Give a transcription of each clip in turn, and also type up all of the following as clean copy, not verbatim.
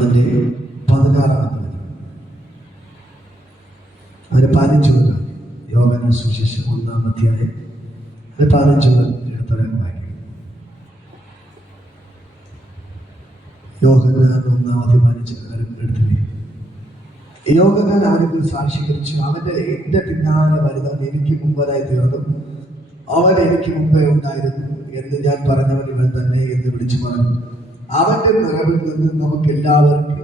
അതിൻ്റെ 16-ാമത്തെ വചനം. അതിന് 15 മുതൽ യോഹന്നാൻ സുവിശേഷം 1-ാം അധ്യായം 15 മുതൽ എടുത്തൊരാൾ വായിക്കും. യോഹന്നാൻ 1-ാം അധ്യായം 15 എടുത്തില്ലേ? യോഹന്നാൻ അവനെ സാക്ഷീകരിച്ചു, അവൻ്റെ എൻ്റെ പിന്നാലെ വരുന്നവൻ എനിക്ക് മുമ്പനായി തീർന്നു, അവൻ എനിക്ക് മുമ്പേ ഉണ്ടായിരുന്നു എന്ന് ഞാൻ പറഞ്ഞവൻ ഇവൻ തന്നെ എന്ന് വിളിച്ചു പറഞ്ഞു. അവന്റെ നിറവിൽ നിന്ന് നമുക്ക് എല്ലാവർക്കും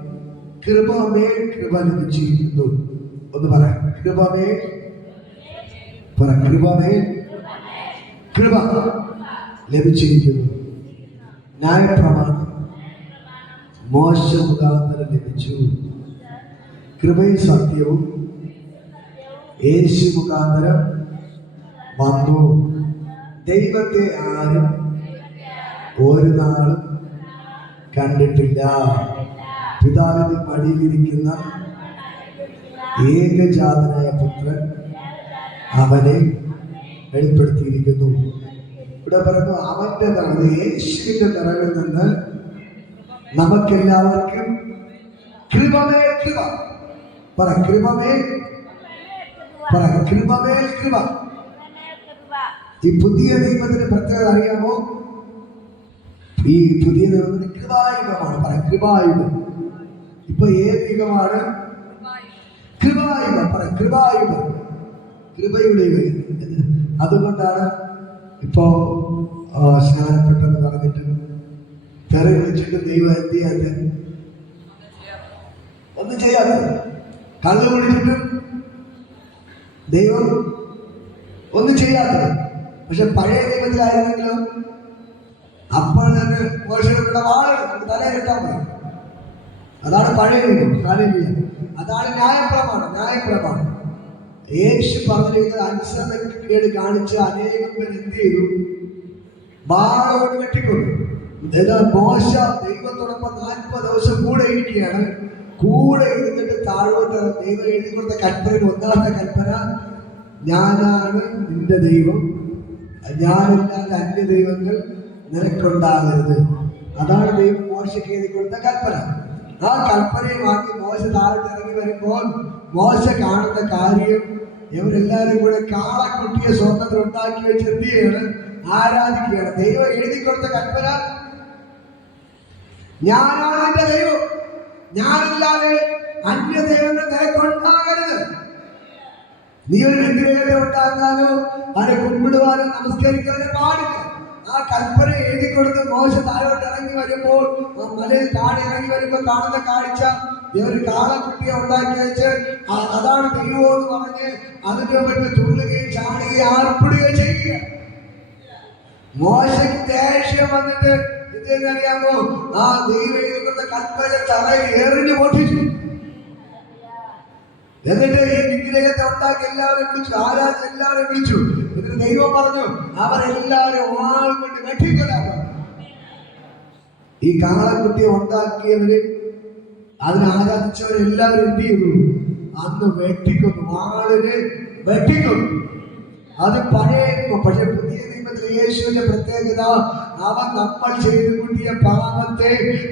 കൃപമേൽ കൃപ ലഭിച്ചിരിക്കുന്നു. ഒന്ന് പറ, കൃപമേൽ കൃപമേൽ കൃപ ലഭിച്ചിരിക്കുന്നു. ന്യായപ്രമാണം മോശ മുഖാന്തരം ലഭിച്ചു, കൃപയും സത്യവും യേശു മുഖാന്തരം വന്നു. ദൈവത്തെ ആരും ഒരു നാളും കണ്ടിട്ടില്ല. പിതാവിന്റെ മടിയിലിരിക്കുന്ന ഏകജാതനായ പുത്രൻ അവനെ വെളിപ്പെടുത്തിയിരിക്കുന്നു. ഇവിടെ പറയുന്നു അവന്റെ നിറവ്, യേശുവിന്റെ നിറവിൽ നിന്ന് നമുക്കെല്ലാവർക്കും കൃപമേൽ കൃപ. പറ, കൃപമേൽ കൃപമേൽ കൃപ. ഈ പുതിയ നിയമത്തിന്റെ പ്രത്യേകത അറിയാമോ? ഈ പുതിയ നിയമത്തിന് കൃപായുഗമാണ്. പറ, കൃപായുഗം. ഇപ്പൊ ഏത് യുഗമാണ്? കൃപായുഗം. പറ, കൃപായുഗം, കൃപയുടെ യുഗം. അതുകൊണ്ടാണ് ഇപ്പോ സ്നാനപ്പെട്ടെന്ന് പറഞ്ഞിട്ട് തെറി വിളിച്ചിട്ട് ദൈവം എന്ത് ചെയ്യാത്ത, ഒന്നും ചെയ്യാത്ത, കള്ളു വിളിച്ചിട്ടും ദൈവം ഒന്നും ചെയ്യാത്തത്. പക്ഷെ പഴയ നിയമത്തിലായിരുന്നെങ്കിലോ അപ്പോൾ തന്നെ മോശയുടെ വാള് തലയിലിട്ടാൽ മതി. അതാണ് പഴയ നിയമം. അതാണ് ന്യായപ്രമാണം. യേശു പറഞ്ഞിരിക്കുന്നത് അനുസരണക്കേട് കാണിച്ച അനേകം പേർ എന്ത് ചെയ്തു? വാളോട് വെട്ടിക്കൊണ്ടു. മോശ ദൈവത്തോടൊപ്പം 40 ദിവസം കൂടെ ഇരിക്കുകയാണ്. കൂടെ ഇരുന്നിട്ട് താഴോട്ട് ദൈവം എഴുതി കൊടുത്ത കൽപ്പനയിൽ 1-ാമത്തെ കൽപ്പന, ഞാനാണ് നിന്റെ ദൈവം, ഞാനില്ലാതെ അന്യ ദൈവങ്ങൾ നിനക്കുണ്ടാകരുത്. അതാണ് ദൈവം മോശയ്ക്ക് എഴുതി കൊടുത്ത കൽപ്പന. ആ കൽപ്പനയെ വാങ്ങി മോശ താഴോട്ട് ഇറങ്ങി വരുമ്പോൾ മോശ കാണുന്ന കാര്യം, ഇവരെല്ലാവരും കൂടെ കാളക്കുട്ടിയെ സ്വർണ്ണത്തിൽ ഉണ്ടാക്കി വെച്ച് എന്ത് ചെയ്യാണ്? ആരാധിക്കുകയാണ്. ദൈവം എഴുതി കൊടുത്ത കൽപ്പന, ഞാനാണ് എന്റെ ദൈവം, ഞാനില്ലാതെ അന്യ ദൈവങ്ങൾ നിനക്കുണ്ടാകരുത്. നീ ഒരു വിഗ്രഹത്തെ ഉണ്ടാക്കാനോ അവരെ കുമ്പിടുവാനോ നമസ്കരിക്കാനോ പാടില്ല. ആ കൽപ്പന എഴുതി കൊടുത്ത് മോശ താഴോട്ട് ഇറങ്ങി വരുമ്പോൾ, മലയിൽ താഴെ ഇറങ്ങി വരുമ്പോൾ കാണുന്ന കാഴ്ച, ഒരു കാളക്കുട്ടിയെ ഉണ്ടാക്കി വെച്ച് അതാണ് ദൈവം എന്ന് പറഞ്ഞ് അതിന്റെ മുമ്പിൽ തുള്ളുകയും ചാടുകയും ആർപ്പിടുകയും ചെയ്യുക. മോശയ്ക്ക് ദേഷ്യം വന്നിട്ട് ഇതെന്നറിയാമോ? ആ ദൈവം എഴുതി കൊടുത്ത കൽപ്പന തറയിൽ എറിഞ്ഞു പൊട്ടിച്ചു. എന്നിട്ട് ഈ വിഗ്രഹത്തെ ഉണ്ടാക്കി എല്ലാവരും വിളിച്ചു, ആരാധന എല്ലാവരും വിളിച്ചു. എന്നിട്ട് ദൈവം പറഞ്ഞു, അവരെല്ലാവരും വാൾ കൊണ്ട് വെട്ടിക്കൊല്ലാൻ. ഈ കാളക്കുട്ടിയെ ഉണ്ടാക്കിയവര്, അതിനെ ആരാധിച്ചവരെല്ലാവരും എന്ത് ചെയ്തു? അന്ന് വെട്ടിക്കൊന്നു, വാളിന് വെട്ടിക്കൊന്നു. അത് പഴയ നിയമം. പക്ഷെ പുതിയ നിയമത്തിൽ യേശുവിന്റെ പ്രത്യേകത, അവൻ നമ്മൾ ചെയ്തു കൂട്ടിയ പാപത്തെ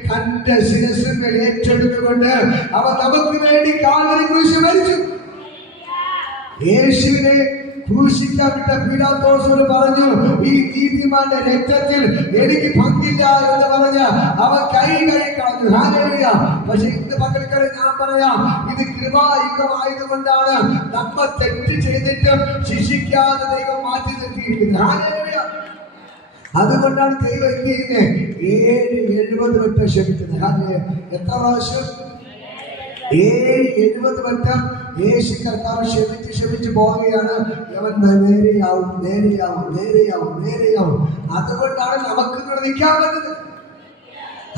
തന്റെ ശിരസ്സിന്മേൽ ഏറ്റെടുത്തുകൊണ്ട് അവൻ നമുക്ക് വേണ്ടി കാൽവരി ക്രൂശിൽ മരിച്ചു. യേശുവിനെ ക്രൂശിക്കാൻ വിട്ട പീലാത്തോസിനോട് പറഞ്ഞു, ഈ നീതിമാന്റെ രക്തത്തിൽ എനിക്ക് പങ്കില്ല എന്ന് പറഞ്ഞ അവൻ കൈ കളഞ്ഞു. ഹല്ലേലൂയ. പക്ഷെ ഇന്ന് പകൽക്കാലം ഞാൻ പറയാം, ഇത് കൃപായുഗമായതുകൊണ്ടാണ് നമ്മൾ തെറ്റ് ചെയ്തിട്ടും ശിക്ഷിക്കാതെ ദൈവം മാറ്റി നിർത്തിയിരിക്കുന്നത്. ഹല്ലേലൂയ. അതുകൊണ്ടാണ് ദൈവം എന്ത് ചെയ്യുന്നത്? 70 വട്ടം ക്ഷമിക്കുന്നത്. എത്ര പ്രാവശ്യം? 70 വട്ടം യേശു കർത്താവ് ക്ഷമിച്ച് പോവുകയാണ്. അവൻ നേരെയാവും. അതുകൊണ്ടാണ് നമുക്ക് നിൽക്കാൻ പറ്റുന്നത്.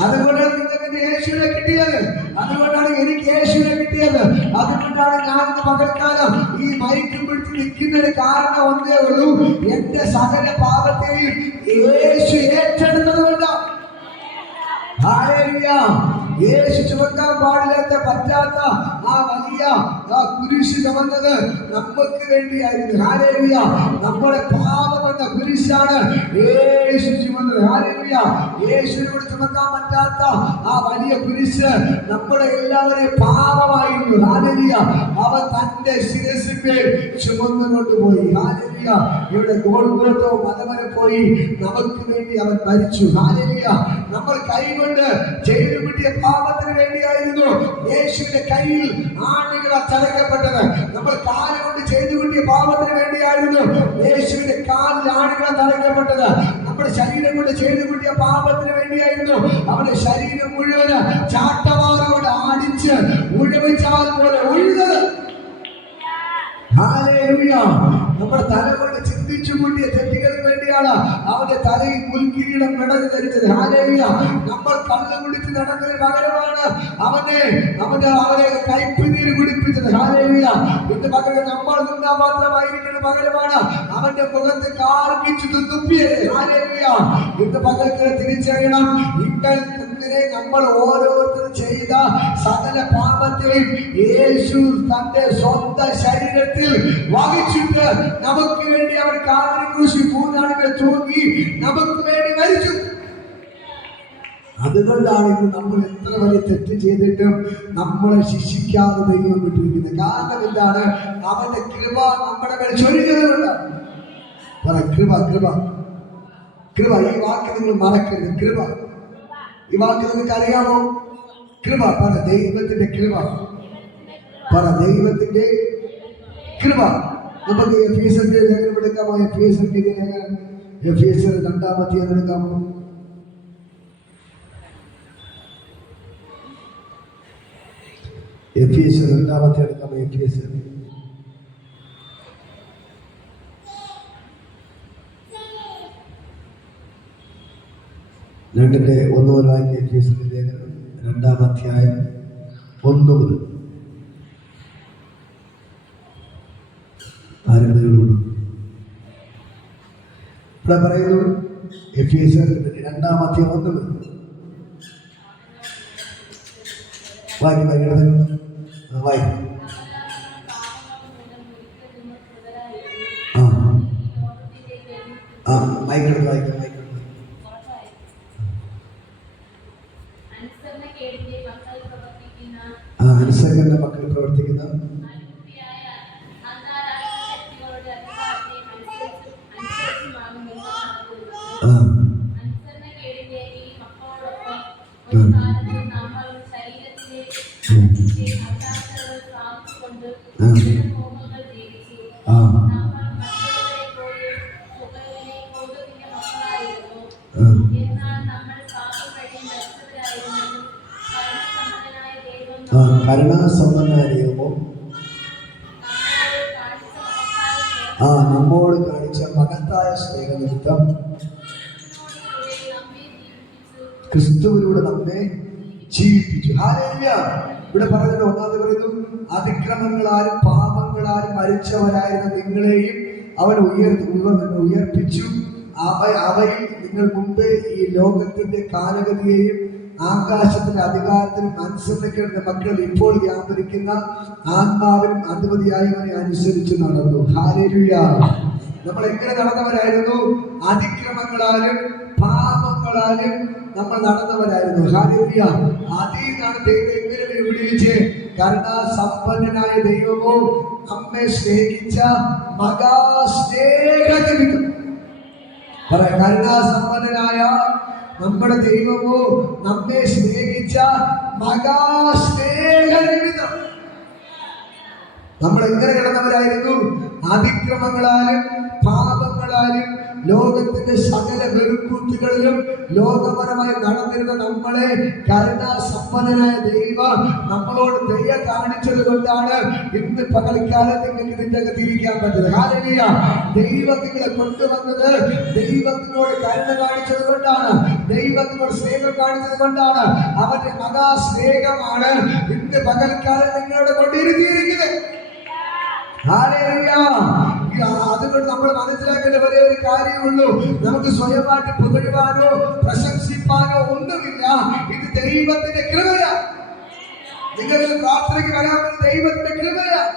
അതുകൊണ്ടാണ് നിങ്ങൾക്ക് യേശുവിനെ കിട്ടിയത്. അതുകൊണ്ടാണ് എനിക്ക് യേശുവിനെ കിട്ടിയത്. അതുകൊണ്ടാണ് ഞാൻ പകൽക്കാലം ഈ മൈക്കും പിടിച്ച് നിൽക്കുന്നതിന് കാരണം ഒന്നേ ഉള്ളൂ, എന്റെ സകല പാപത്തെയും യേശു ഏറ്റെടുത്തത് കൊണ്ടാണ്. ഹല്ലേലൂയ. യേശു ചുമക്കാൻ പാടില്ലാത്ത പറ്റാത്ത ആ വലിയ കുരിശ് ചുമന്നത് നമുക്ക് വേണ്ടിയായിരുന്നു. ഹല്ലേലൂയ. നമ്മുടെ പാപം ചുമന്ന കുരിശാണ് യേശു ചുമന്നത്. ഹല്ലേലൂയ. യേശുവിനോട് ചുമക്കാൻ പറ്റാത്ത ആ വലിയ കുരിശ് നമ്മുടെ എല്ലാവരെയും പാപമായിരുന്നു. ഹല്ലേലൂയ. അവൻ തന്റെ ശിരസിന്മേൽ ചുമന്നുകൊണ്ടുപോയി. ഹല്ലേലൂയ. ഇവിടെ ഗോൽഗോഥ മല വരെ പോയി നമുക്ക് വേണ്ടി അവൻ മരിച്ചു. ഹല്ലേലൂയ. നമ്മൾ കൈകൊണ്ട് ചെയ്തു കൂട്ടിയ പാപത്തിന് വേണ്ടിയായിരുന്നു യേശുവിന്റെ കയ്യിൽ ആണികളാൽ തറയ്ക്കപ്പെട്ടത്. നമ്മൾ കാലുകൊണ്ട് ചെയ്തു കൂട്ടിയ പാപത്തിന് വേണ്ടിയായിരുന്നു യേശുവിന്റെ കാലിൽ ആണികളാൽ തറയ്ക്കപ്പെട്ടത്. നമ്മുടെ ശരീരം കൊണ്ട് ചെയ്തു കൂട്ടിയ പാപത്തിന് വേണ്ടിയായിരുന്നു അവന്റെ ശരീരം മുഴുവന് ചാട്ടവാറോട് ആടിച്ച് ഉഴവിച്ചാൽ പോലെ ഉഴുതത്. ഹല്ലേലൂയ. നമ്മുടെ തല കൊണ്ട് ചിന്തിച്ചു കൂട്ടിയ തെറ്റുകൾക്ക് വേണ്ടിയാണ് അവന്റെ തലയിൽ മുൽക്കിരീടം മെടഞ്ഞു ധരിച്ചത്. ഹല്ലേലൂയ. നമ്മൾ കള്ളു കുടിച്ച് നടന്നതിന് പകരമാണ് അവനെ കൈപ്പിനീര് കുടിപ്പിച്ചത്. ഹല്ലേലൂയ. ഇന്ന് പകരം നമ്മൾ നിന്നാ മാത്രമായിരിക്കുന്ന പകരമാണ് അവന്റെ മുഖത്ത് കാർക്കിച്ചു തുപ്പിയത്. ഹല്ലേലൂയ. ഇന്ന് പകരത്തിന് തിരിച്ചറിയണം, ഇങ്ങനെ നമ്മൾ ഓരോരുത്തരും ചെയ്ത സകല പാപത്തെയും യേശു തന്റെ സ്വന്തം ശരീരത്തിൽ വഹിച്ചിട്ട് നമുക്ക് വേണ്ടി അവർ കാലിൽ ക്രൂശിൽ മൂന്നാളുകൾ തൂങ്ങി നമുക്ക് വേണ്ടി മരിച്ചു. അതുകൊണ്ടാണ് ഇന്ന് നമ്മൾ എത്ര വലിയ തെറ്റ് ചെയ്തിട്ടും നമ്മളെ ശിക്ഷിക്കാതെ ദൈവം വിട്ടിരിക്കുന്നത്. കാരണം എന്താണ്? അവന്റെ കൃപ നമ്മുടെ മേൽ ചൊരിഞ്ഞതുകൊണ്ടാണ്. കൃപ കൃപ കൃപ. ഈ വാക്ക് നിങ്ങൾ മറക്കരുത്. കൃപ. ഈ വാക്ക് നിങ്ങൾക്ക് അറിയാമോ? കൃപ. പറ ദൈവത്തിന്റെ കൃപ. പറ ദൈവത്തിന്റെ കൃപ. നമുക്ക് എഫേസ്യരുടെ ലേഖനം എടുക്കാമോ? എഫേസ്യരുടെ ലേഖനം, എഫേസ്യർ 2-ാം അധ്യായം എടുക്കാമോ? എഫേസ്യർ 2-ാം അധ്യായം എടുക്കാമോ? എഫേസ്യർ 2:1 മുതൽ വായിക്കുക. എഫേസ്യരുടെ ലേഖനം 2-ാം അധ്യായം 1 മുതൽ. ഇവിടെ പറയുന്നു, എഫേസ്യർ 2-ാം അധ്യായം 1 മുതൽ വായിക്കും. മൈക്കെടുത്ത് വായിക്കാം. അനുസരണ മക്കൾ പ്രവർത്തിക്കുന്ന കരുണാസമ്പന്നനായ ദൈവമോ നമ്മോട് കാണിച്ച മഹത്തായ സ്നേഹനിമിത്തം ക്രിസ്തുവിലൂടെ നമ്മെ ജീവിപ്പിച്ചു. ഹല്ലേലൂയ. ഇവിടെ പറഞ്ഞത് ഒന്നാമത് പറയുന്നു, അതിക്രമങ്ങളാലും പാപങ്ങളാലും മരിച്ചവരായിരുന്ന നിങ്ങളെയും അവൻ ഉയർപ്പിച്ചു. അവയിൽ നിങ്ങൾ മുമ്പേ ഈ ലോകത്തിന്റെ കാലഗതിയെയും ആകാശത്തിന്റെ അധികാരത്തിനും അനുസരണക്കേണ്ട മക്കൾ ഇപ്പോൾ വ്യാപരിക്കുന്ന ആത്മാവിനും അധിപതിയായവനെ അനുസരിച്ച് നടന്നു. ഹല്ലേലൂയ. നമ്മൾ എങ്ങനെ നടന്നവരായിരുന്നു? അതിക്രമങ്ങളാലും പാപങ്ങളാലും നമ്മൾ നടന്നവരായിരുന്നു. ഹല്ലേലൂയ. അതിൽ നിന്നാണ് ദൈവം എങ്ങനെ വിളിച്ച് കരുണാസമ്പന്നനായ ദൈവമോ നമ്മെ സ്നേഹിച്ച മഹാസ്നേഹനിമിത്തം. കരുണാസമ്പന്നനായ നമ്മുടെ ദൈവമോ നമ്മെ സ്നേഹിച്ച മഹാസ്നേഹനിമിത്തം. നമ്മൾ എങ്ങനെ കിടന്നവരായിരുന്നു? അതിക്രമങ്ങളാലും പാപങ്ങളാലും ലോകത്തിന്റെ സകല വെറുക്കൂത്തുകളിലും ലോകപരമായി നടന്നിരുന്ന നമ്മളെ കരുണാസമ്പന്നനായ ദൈവം നമ്മളോട് ദയ കാണിച്ചത് കൊണ്ടാണ് ഇന്ന് പകൽക്കാലം നിങ്ങൾക്ക് ഇതിന്റെ അകത്ത് ഇരിക്കാൻ പറ്റുന്നത്. ഹല്ലേലൂയ. ദൈവം നിങ്ങളെ കൊണ്ടുവന്നത് ദൈവത്തിനോട് കരുണ കാണിച്ചത് കൊണ്ടാണ്, ദൈവത്തിനോട് സ്നേഹം കാണിച്ചത് കൊണ്ടാണ്. അവന്റെ മഹാസ്നേഹമാണ് ഇന്ന് പകൽക്കാലം നിങ്ങളോട് കൊണ്ടിരുത്തിയിരിക്കുന്നത്. അതുകൊണ്ട് നമ്മൾ മനസ്സിലാക്കേണ്ട ഒരേ ഒരു കാര്യമുള്ളൂ, നമുക്ക് സ്വയമായിട്ട് പുകഴുവാനോ പ്രശംസിപ്പാനോ ഒന്നുമില്ല. ഇത് ദൈവത്തിന്റെ കൃപയാണ്. നിങ്ങൾക്ക് പ്രാർത്ഥനയ്ക്ക് വരാമെന്ന് ദൈവത്തിന്റെ കൃപയാണ്.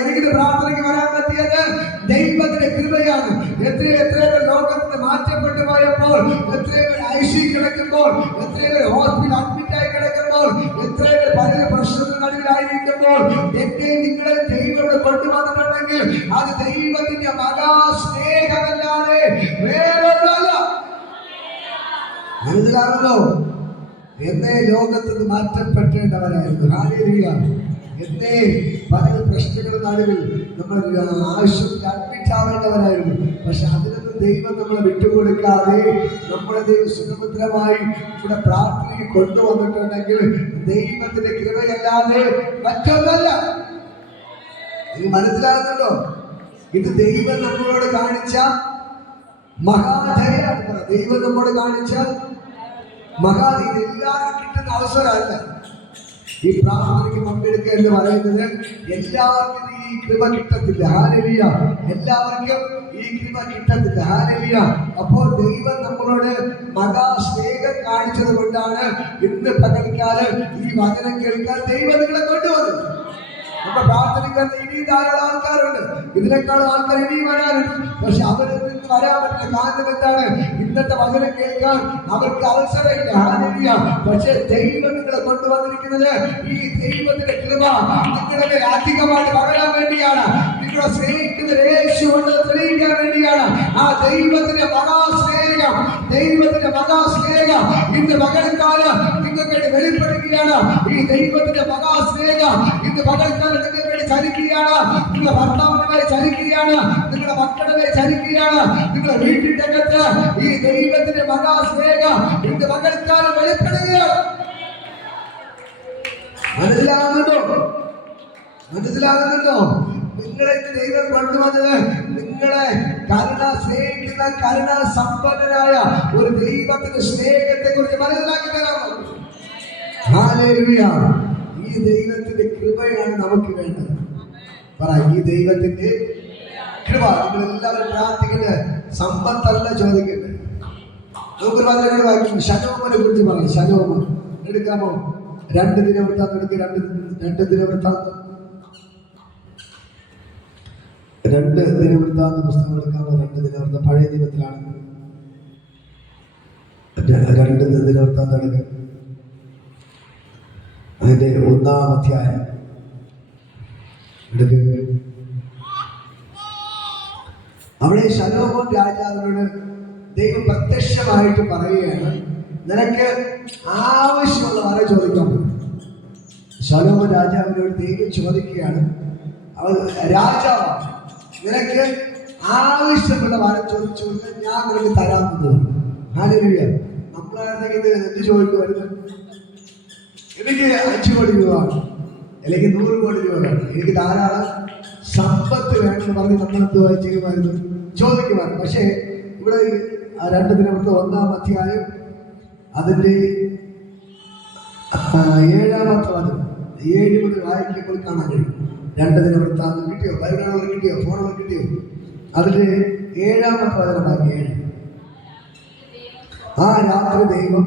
എനിക്കിത് പ്രാർത്ഥനയ്ക്ക് വരാൻ പറ്റിയത് ദൈവത്തിന്റെ കൃപയാണ്. എത്രയോ ലോകത്ത് മാറ്റപ്പെട്ടു പോയപ്പോൾ, എത്രയോ ഐസി കിടക്കുമ്പോൾ, എത്രയോ ഹോസ്പിറ്റൽ അഡ്മിറ്റ് ആയി കിടക്കുമ്പോൾ, എത്രയോ പല പ്രശ്നങ്ങളിലായിരിക്കുമ്പോൾ എന്നെ നിങ്ങളെ ദൈവം കൊണ്ടുവന്നിട്ടുണ്ടെങ്കിൽ അത് ദൈവത്തിന്റെ മഹാസ്നേഹമല്ലാതെ വേറൊന്നല്ല. മനസ്സിലാകുന്നോ? എന്നേ ലോകത്ത് മാറ്റപ്പെടേണ്ടവരായിരുന്നു. ഹല്ലേലൂയ. എന്നേ പല പ്രശ്നങ്ങളുടെ നടുവിൽ നമ്മൾ ആവശ്യത്തിൽ അഡ്മിറ്റ് ആവേണ്ടവരായിരുന്നു. പക്ഷെ അതിനൊന്നും ദൈവം നമ്മളെ വിട്ടുകൊടുക്കാതെ നമ്മളെ ദൈവം സുഖഭദ്രമായി ഇവിടെ പ്രാർത്ഥനയിൽ കൊണ്ടുവന്നിട്ടുണ്ടെങ്കിൽ ദൈവത്തിന്റെ കൃപയല്ലാതെ മറ്റൊന്നല്ല. ഇത് മനസ്സിലാകുന്നുണ്ടോ? ഇത് ദൈവം നമ്മളോട് കാണിച്ച മഹാദയാണ്. ദൈവം നമ്മോട് കാണിച്ച ഇത് എല്ലാവർക്കും കിട്ടുന്ന അവസരമല്ല. ഈ പ്രാർത്ഥനയ്ക്ക് പങ്കെടുക്കുക എന്ന് പറയുന്നത് എല്ലാവർക്കും ഈ കൃപ കിട്ടത്തില്ല. ഹല്ലേലൂയ. എല്ലാവർക്കും ഈ കൃപ കിട്ടത്തില്ല. ഹല്ലേലൂയ. അപ്പോൾ ദൈവം നമ്മളോട് മഹാസ്നേഹം കാണിച്ചത് കൊണ്ടാണ് ഇന്ന് പകൽക്കാലം ഈ വചനം കേൾക്കാൻ ദൈവം നിങ്ങളെ കൊണ്ടുവന്നത്. നമ്മുടെ പ്രാർത്ഥനയ്ക്ക് ഇനിയും ധാരാളം ആൾക്കാരുണ്ട്. ഇതിനേക്കാളും ആൾക്കാർ ഇനിയും വരാനുണ്ട്. പക്ഷെ അവരിൽ നിന്ന് വരാൻ പറ്റില്ല. കാരണം എന്താണ്? ഇന്നത്തെ വചനം കേൾക്കാൻ അവർക്ക് അവസരമില്ല. ഹല്ലേലൂയ. പക്ഷെ ദൈവം നിങ്ങളെ കൊണ്ടുവന്നിരിക്കുന്നത് ഈ ദൈവത്തിന്റെ കൃപ നിങ്ങളുടെ അധികമായിട്ട് പകരാൻ വേണ്ടിയാണ്. നിങ്ങളെ സ്നേഹിക്കുന്ന യേശു കൊണ്ട് തെളിയിക്കാൻ വേണ്ടിയാണ്. ആ ദൈവത്തിന്റെ മഹാസ്നേഹം, ദൈവത്തിന്റെ മഹാസ്നേഹം ഇന്ന് പകൽക്കാലം നിങ്ങൾക്ക് വേണ്ടി വെളിപ്പെടുകയാണ്. ഈ ദൈവത്തിന്റെ മഹാസ്നേഹം ഇന്ന് പകൽക്കാലം നിങ്ങൾക്ക് വേണ്ടി ചലിക്കുകയാണ്. നിങ്ങളുടെ ഭർത്താവിന്റെ മേൽ ചലിക്കുകയാണ്, നിങ്ങളുടെ മക്കളുടെ മേൽ ചലിക്കുകയാണ്, നിങ്ങളുടെ വീട്ടിന്റെ അകത്ത് ഈ ദൈവത്തിന്റെ മഹാസ്നേഹം ഇന്ന് പകൽക്കാലം വെളിപ്പെടുകയാണ്. മനസ്സിലാകുന്നുണ്ടോ? നിങ്ങളെ ദൈവം കൊണ്ടുവന്നത് നിങ്ങളെ സ്നേഹിക്കുന്ന കരുണാസമ്പന്നനായ ഒരു ദൈവത്തിന്റെ സ്നേഹത്തെ കുറിച്ച് മനസ്സിലാക്കി തരാമോ? ഹല്ലേലൂയ. ഈ ദൈവത്തിന്റെ കൃപയാണ് നമുക്ക് വേണ്ടത്. പറ, ഈ ദൈവത്തിന്റെ കൃപ. നിങ്ങൾ എല്ലാവരും പ്രാർത്ഥിക്കേണ്ട സമ്പത്തല്ല ചോദിക്കേണ്ടത്. നമുക്ക് വചനങ്ങൾ വായിക്കും. ശലോമോനെ കുറിച്ച് പറയും. ശലോമോൻ എടുക്കാമോ? 2 ദിനവൃത്താന്തം എടുക്കുക. 2 ദിനവൃത്താന്തം 2 ദിനവൃത്താന്ത പുസ്തകം എടുക്കാമോ? 2 ദിനവൃത്തം പഴയ നിയമത്തിലാണ്. 2 ദിനവൃത്താന്തം എടുക്കുക. അതിന്റെ 1-ാം അധ്യായം എടുക്കുക. അവിടെ ശലോമോൻ രാജാവിനോട് ദൈവം പ്രത്യക്ഷമായിട്ട് പറയുകയാണ്, നിനക്ക് ആവശ്യമുള്ള വര ചോദിക്കാൻ പറ്റും. ശലോമോൻ രാജാവിനോട് ദൈവം ചോദിക്കുകയാണ്, അവൻ രാജാവാണ്, നിനക്ക് ആവശ്യമുള്ള വര ചോദിച്ചു കൊടുത്താൽ ഞാൻ നിനക്ക് തരാമെന്ന്. ഹല്ലേലൂയ. നമ്മളായിരുന്നെങ്കിൽ ഇത് എന്ത് ചോദിക്കുമായിരുന്നു? എനിക്ക് 5 കോടി രൂപ അല്ലെങ്കിൽ 100 കോടി രൂപ വേണം, എനിക്ക് ധാരാളം സമ്പത്ത് വേണമെന്ന് പറഞ്ഞ് നമ്മളെന്തുവാ ചെയ്യുമായിരുന്നു? ചോദിക്കുമായിരുന്നു. പക്ഷേ ഇവിടെ 2 ദിനവൃത്താന്തം 1-ാം അധ്യായം അതിൻ്റെ 7-ാമത്തെ വചനം 7 മുതൽ വായിക്കുമ്പോൾ കാണാൻ കഴിയും. 2 ദിനവൃത്താന്തം കിട്ടിയോ? ബൈബിളുകൾ കിട്ടിയോ? ഫോണുകൾ കിട്ടിയോ? അതിൻ്റെ 7-ാമത്തെ വചനം ബാക്കി 7. ആ രാത്രി ദൈവം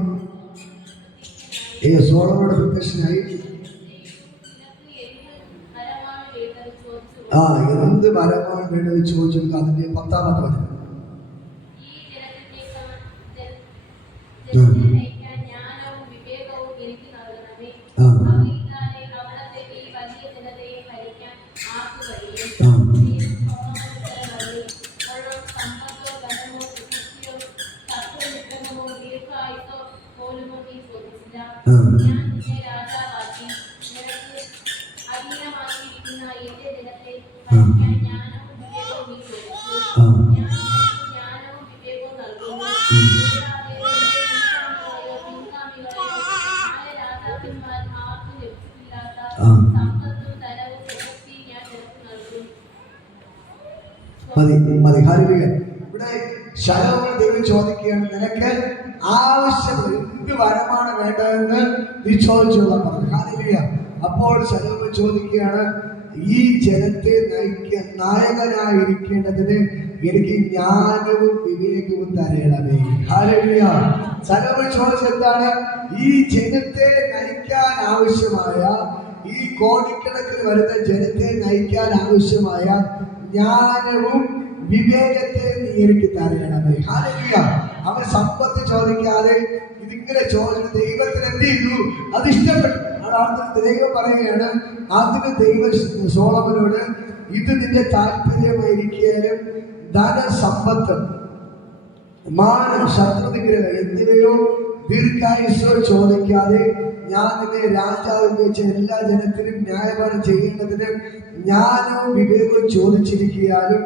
സോളമോനോട് പ്രത്യക്ഷനായി എന്ത് മരമാണ് വേണ്ടത് ചോദിച്ചു. അതിന്റെ 10-ാമത്തെ വചനം. മതി. ഹല്ലേലൂയ. ഇവിടെ ശലോമോൻ ദൈവം ചോദിക്കുകയാണ്, നിനക്ക് ആവശ്യമുള്ള എന്ത് വരമാണ് വേണ്ടതെന്ന് നീ ചോദിച്ചോളാൻ പറഞ്ഞു. ഹല്ലേലൂയ. അപ്പോൾ ശലോമോൻ ചോദിക്കുകയാണ്, ഈ ജനത്തെ നയിക്കാൻ നായകനായിരിക്കേണ്ടതിന് എനിക്ക് ജ്ഞാനവും വിവേകവും തരണമേ. ഹല്ലേലൂയ. ശലോമോൻ ചോദിച്ചത് എന്താണ്? ഈ ജനത്തെ നയിക്കാൻ ആവശ്യമായ ഈ കോടിക്കണക്കിന് വരുന്ന ജനത്തെ നയിക്കാൻ ആവശ്യമായ ജ്ഞാനവും വിവേകത്തെ നീ എനിക്ക് തരയണമേ. ഹല്ലേലൂയ. അവൻ സമ്പത്ത് ചോദിക്കാതെ ഇതിങ്ങനെ ചോദിച്ചു. ദൈവത്തിന് എന്ത് ചെയ്തു? അത് ഇഷ്ടപ്പെട്ടു. അതാണ് ദൈവം പറയുകയാണ്, അതിന് ദൈവം സോളമനോട്, ഇത് നിന്റെ താല്പര്യമായിരിക്കാനും ധനസമ്പത്തും മാനം ശത്രുനിഗ്രഹം എന്നിവയോ ദീർഘായുസോ ചോദിക്കാതെ ഞാൻ നിന്നെ രാജാവിൽ വെച്ച് എല്ലാ ജനത്തിനും ന്യായപാലനം ചെയ്യേണ്ടതിന് ജ്ഞാനവും വിവേകവും ചോദിച്ചിരിക്കാനും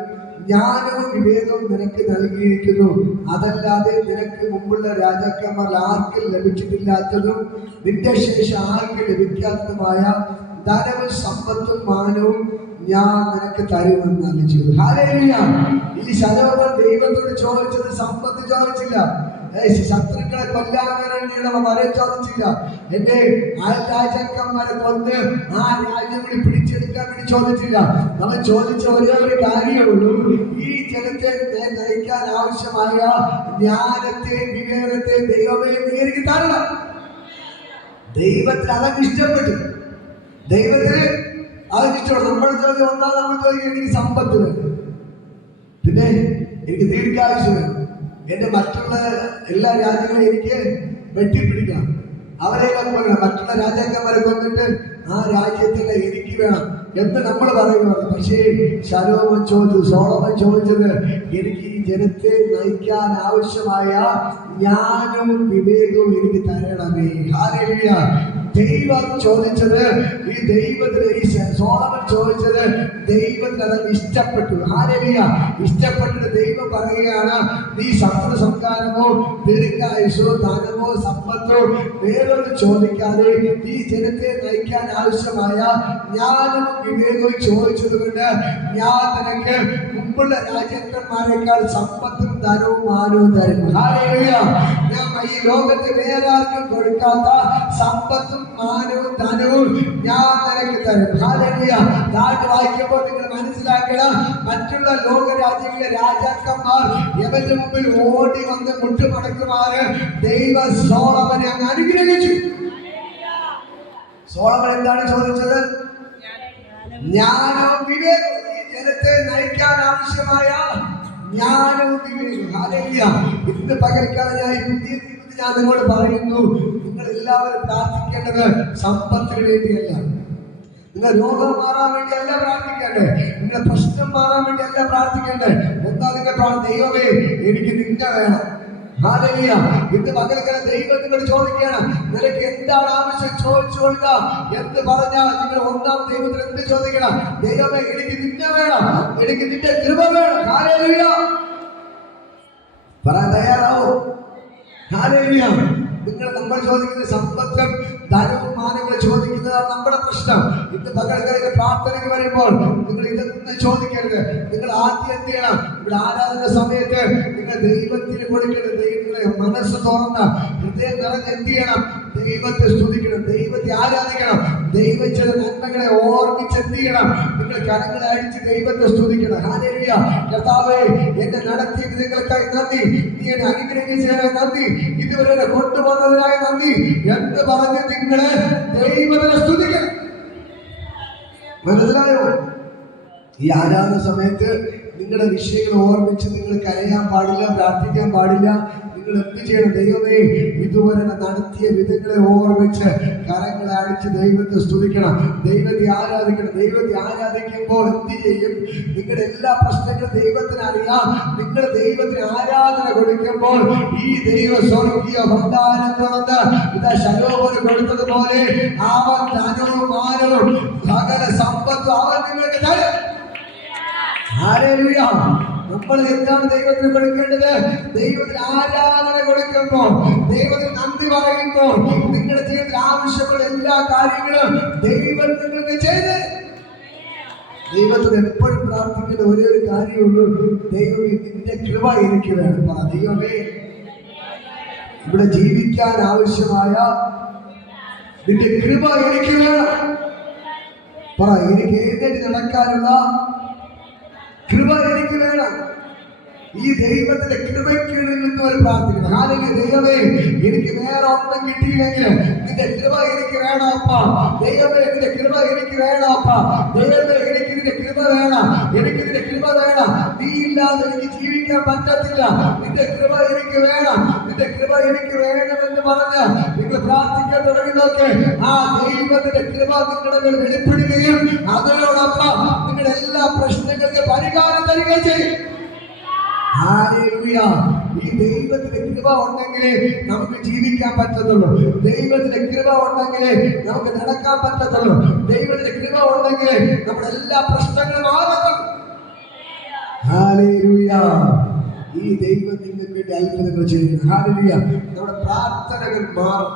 ജ്ഞാനവും വിവേകവും നിനക്ക് നൽകിയിരിക്കുന്നു. അതല്ലാതെ നിനക്ക് മുമ്പുള്ള രാജാക്കന്മാർ ആർക്കും ലഭിച്ചിട്ടില്ലാത്തതും നിന്റെ ശേഷം ആർക്കും ലഭിക്കാത്തതുമായ ധനവും സമ്പത്തും മാനവും ഞാൻ നിനക്ക് തരുമെന്ന് അറിയിച്ചു. ഹല്ലേലൂയ. ഈ ശലോമോൻ ദൈവത്തോട് ചോദിച്ചത് സമ്പത്ത് ചോദിച്ചില്ല, ശത്രുക്കളെ കൊല്ലാൻ വേണ്ടിയുള്ള വരം ചോദിച്ചില്ല, എന്റെ അയൽ രാജാക്കന്മാരെ കൊന്ന് ആ രാജ്യങ്ങളിൽ പിടിച്ചെടുക്കാൻ വേണ്ടി ചോദിച്ചില്ല. നമ്മൾ ചോദിച്ച ഒരേ ഒരു കാര്യമുള്ളൂ, ഈ ജനത്തെ നയിക്കാൻ ആവശ്യമായ ജ്ഞാനത്തെ വിവേകത്തെ ദൈവമേ നീ എനിക്ക് തരണം. ദൈവത്തിന് അതൊക്കെ ഇഷ്ടപ്പെട്ടു. ദൈവത്തിന് അതൊക്കെ ഇഷ്ടപ്പെട്ടു. നമ്മൾ ചോദ്യം ഒന്നാം നമ്മൾ ചോദിക്കും, എനിക്ക് സമ്പത്ത് വേണം, പിന്നെ എനിക്ക് ദീർഘായുസ് വേണം, എന്റെ മറ്റുള്ള എല്ലാ രാജ്യങ്ങളും എനിക്ക് വെട്ടിപ്പിടിക്കണം, അവരെല്ലാം കൊല്ലണം, മറ്റുള്ള രാജാക്കന്മാരെ കൊന്നിട്ട് ആ രാജ്യത്തിലെ എനിക്ക് വേണം എന്ന് നമ്മൾ പറയുന്നത്. പക്ഷേ ശലോമോൻ ചോദിച്ചു, സോളമൻ ചോദിച്ചത്, എനിക്ക് ഈ ജനത്തെ നയിക്കാൻ ആവശ്യമായ ജ്ഞാനവും വിവേകവും എനിക്ക് തരണമേ. ഹല്ലേലൂയ. ദൈവം ചോദിച്ചത്, ഈ ദൈവത്തിന്, ഈ സോളമൻ ചോദിച്ചത് ദൈവത്തിന് അത് ഇഷ്ടപ്പെട്ടു. ഹല്ലേലൂയ. ഇഷ്ടപ്പെട്ടിട്ട് ദൈവം പറയുകയാണ്, നീ ശത്രു സംഹാരമോ ദീർഘായുസോ ധനമോ സമ്പത്തോ വേറൊരു ചോദിക്കാതെ ഈ ജനത്തെ നയിക്കാൻ ആവശ്യമായ ജ്ഞാനവും വിവേകവും ചോദിച്ചത് കൊണ്ട് ഞാൻ നിനക്ക് മുമ്പുള്ള രാജാക്കന്മാരെക്കാൾ സമ്പത്തും ധനവും മാനവും തരുന്നു. ഹല്ലേലൂയ. ഞാൻ ഈ ലോകത്ത് വേറെ ആർക്കും കൊടുക്കാത്ത സമ്പത്തും മാനവും ധനവും ഞാൻ നിനക്ക് തരും. ഹല്ലേലൂയ. താഴെ വായിക്കുമ്പോൾ നിങ്ങൾ മനസ്സിലാക്കണം, മറ്റുള്ള ലോകരാജ്യങ്ങളിലെ രാജാക്കന്മാർ എവരുടെ മുമ്പിൽ ഓടി വന്ന് മുട്ടുമടക്കുമാറ് ദൈവം സോളമനെ അങ്ങ് അനുഗ്രഹിച്ചു. സോളമൻ എന്താണ് ചോദിച്ചത്? ജ്ഞാനവും വിവേകവും. ഈ ജനത്തെ നയിക്കാൻ ആവശ്യമായ ജ്ഞാനവും വിവേകവും. ഹല്ലേലൂയ. ഇന്ന് പകൽക്കാലമായി പുതിയ ഞാൻ നിങ്ങളോട് പറയുന്നു, നിങ്ങൾ എല്ലാവരും പ്രാർത്ഥിക്കേണ്ടത് സമ്പത്തിന് വേണ്ടിയല്ല, നിങ്ങൾ രോഗം മാറാൻ വേണ്ടിയല്ല പ്രാർത്ഥിക്കേണ്ടത്, നിങ്ങളുടെ പ്രശ്നം മാറാൻ വേണ്ടിയല്ല പ്രാർത്ഥിക്കേണ്ടത്. ഒന്നാ നിങ്ങൾ ദൈവമേ എനിക്ക് നിന്നെ വേണം. ഹല്ലേലൂയ. ഇന്ന് പകൽക്കാലം ദൈവത്തിനോട് ചോദിക്കണം, നിനക്ക് എന്താണ് ആവശ്യം ചോദിച്ചുകൊള്ളുക എന്ന് പറഞ്ഞാൽ നിങ്ങൾ ഒന്നാം ദൈവത്തിന് എന്ത് ചോദിക്കണം? ദൈവമേ എനിക്ക് നിന്നെ വേണം, എനിക്ക് നിന്റെ കൃപ വേണം. ഹല്ലേലൂയ. പറയാൻ തയ്യാറാവോ? ഹല്ലേലൂയ. നമ്മൾ ചോദിക്കുന്ന സമ്പത്തും ധനവും മാനങ്ങളും ചോദിക്കുന്നതാണ് നമ്മുടെ പ്രശ്നം. ഇന്ന് പകൽക്കാലം പ്രാർത്ഥനയ്ക്ക് വരുമ്പോൾ നിങ്ങൾ ഇതൊന്നും ചോദിക്കരുത്. നിങ്ങൾ ആദ്യം എന്ത് ചെയ്യണം? ഇവിടെ ആരാധന സമയത്ത് നിങ്ങൾ ദൈവത്തിന് കൊടുക്കരുത്. ദൈവങ്ങളെ മനസ്സ് തുറന്ന് ഹൃദയം നിറഞ്ഞ് എന്ത് ചെയ്യണം? ദൈവത്തെ സ്തുതിക്കണം, ദൈവത്തെ ആരാധിക്കണം. ദൈവം ചില നന്മകളെ ഓർമ്മിച്ച് എന്ത് ചെയ്യണം? നിങ്ങൾ കരങ്ങളെ അടിച്ച് ദൈവത്തെ സ്തുതിക്കണം. ഹല്ലേലൂയ. കർത്താവേ, എന്നെ നടത്തിയ നിങ്ങൾക്കായി നന്ദി, നീ എന്നെ അനുഗ്രഹിച്ചതിനായി നന്ദി, ഇതുവരെ കൊണ്ടുവന്നതിനായി നന്ദി എന്ന് പറഞ്ഞ് നിങ്ങളെ ദൈവത്തെ സ്തുതിക്കണം. മനസ്സിലായോ? ഈ ആരാധന സമയത്ത് നിങ്ങളുടെ വിഷയങ്ങൾ ഓർമ്മിച്ച് നിങ്ങൾ കരയാൻ പാടില്ല, പ്രാർത്ഥിക്കാൻ പാടില്ല. നിങ്ങൾ എന്ത് ചെയ്യണം? ദൈവമേ, ഇതുവരെ നടത്തിയ വിധങ്ങളെ ഓർമ്മിച്ച് കരങ്ങളെ അടിച്ച് ദൈവത്തെ സ്തുതിക്കണം, ദൈവത്തെ ആരാധിക്കണം. ദൈവത്തെ ആരാധിക്കുമ്പോൾ എന്ത് ചെയ്യും? നിങ്ങളുടെ എല്ലാ പ്രശ്നങ്ങളും ദൈവത്തിന് അറിയാം. നിങ്ങൾ ദൈവത്തിന് ആരാധന കൊടുക്കുമ്പോൾ ഈ ദൈവ സ്വർഗീയ ഭണ്ഡാരം തുറന്ന് ഇതാ ശലോമോന് കൊടുത്തതുപോലെ അവൻ ധനവും മാനവും സകല സമ്പത്തും അവൻ നിങ്ങൾക്ക് തരും. ഹല്ലേലൂയ. നമ്മൾ എന്താണ് ദൈവത്തിന് കൊടുക്കേണ്ടത്? ദൈവത്തിന് ആരാധന കൊടുക്കുമ്പോൾ, ദൈവത്തിന് നന്ദി പറയുമ്പോൾ, നിങ്ങളുടെ ജീവിതത്തിൽ ആവശ്യമുള്ള എല്ലാ കാര്യങ്ങളും ദൈവം നിങ്ങൾക്ക് ചെയ്ത്. ദൈവത്തിന് എപ്പോഴും പ്രാർത്ഥിക്കുന്ന ഒരേ ഒരു കാര്യമുള്ളൂ, ദൈവമേ നിന്റെ കൃപ എനിക്ക് വേണം. പറ, ദൈവമേ ഇവിടെ ജീവിക്കാൻ ആവശ്യമായ നിന്റെ കൃപ എനിക്ക് വേണം. പറ, എനിക്ക് എഴുന്നേറ്റ് നടക്കാനുള്ള കൃപ എനിക്ക് വേണം. ഈ ദൈവത്തിന്റെ കൃപയ്ക്ക് നിന്നവർ പ്രാർത്ഥിക്കുന്നു. ഹാലേലൂയ. ദൈവമേ, എനിക്ക് വേറെ ഒന്നും കിട്ടിയില്ലെങ്കിൽ നിന്റെ കൃപ എനിക്ക് വേണം അപ്പാ. ദൈവമേ, നിന്റെ കൃപ എനിക്ക് വേണം അപ്പാ. ദൈവമേ, എനിക്ക് നിന്റെ കൃപ വേണം. എനിക്ക് നിന്റെ കൃപ വേണം. നീ ഇല്ലാതെ എനിക്ക് ജീവിക്കാൻ പറ്റത്തില്ല. നിന്റെ കൃപ എനിക്ക് വേണം. നിന്റെ കൃപ എനിക്ക് വേണമെന്ന് പറഞ്ഞ് നിങ്ങൾ പ്രാർത്ഥിക്കാൻ തുടങ്ങുന്നതൊക്കെ ആ ദൈവത്തിന്റെ കൃപ നിങ്ങളുടെ മേൽ വെളിപ്പെടുകയും അതിനോടൊപ്പം നിങ്ങളുടെ എല്ലാ പ്രശ്നങ്ങൾക്ക് പരിഹാരം തരികയും ചെയ്യും. ഹല്ലേലൂയ. ഈ ദൈവത്തിന്റെ കൃപ ഉണ്ടെങ്കിലേ നമുക്ക് ജീവിക്കാൻ പറ്റത്തുള്ളൂ. ദൈവത്തിന്റെ കൃപ ഉണ്ടെങ്കിലേ നമുക്ക് നടക്കാൻ പറ്റത്തുള്ളൂ. ദൈവത്തിന്റെ കൃപ ഉണ്ടെങ്കിലേ നമ്മുടെ എല്ലാ പ്രശ്നങ്ങളും മാറത്തുള്ളൂ. ഹല്ലേലൂയ. ഈ ദൈവം നിങ്ങൾക്ക് വേണ്ടി അത്ഭുതങ്ങൾ ചെയ്യുന്നു. ഹല്ലേലൂയ. നമ്മുടെ പ്രാർത്ഥനകൾ മാറും.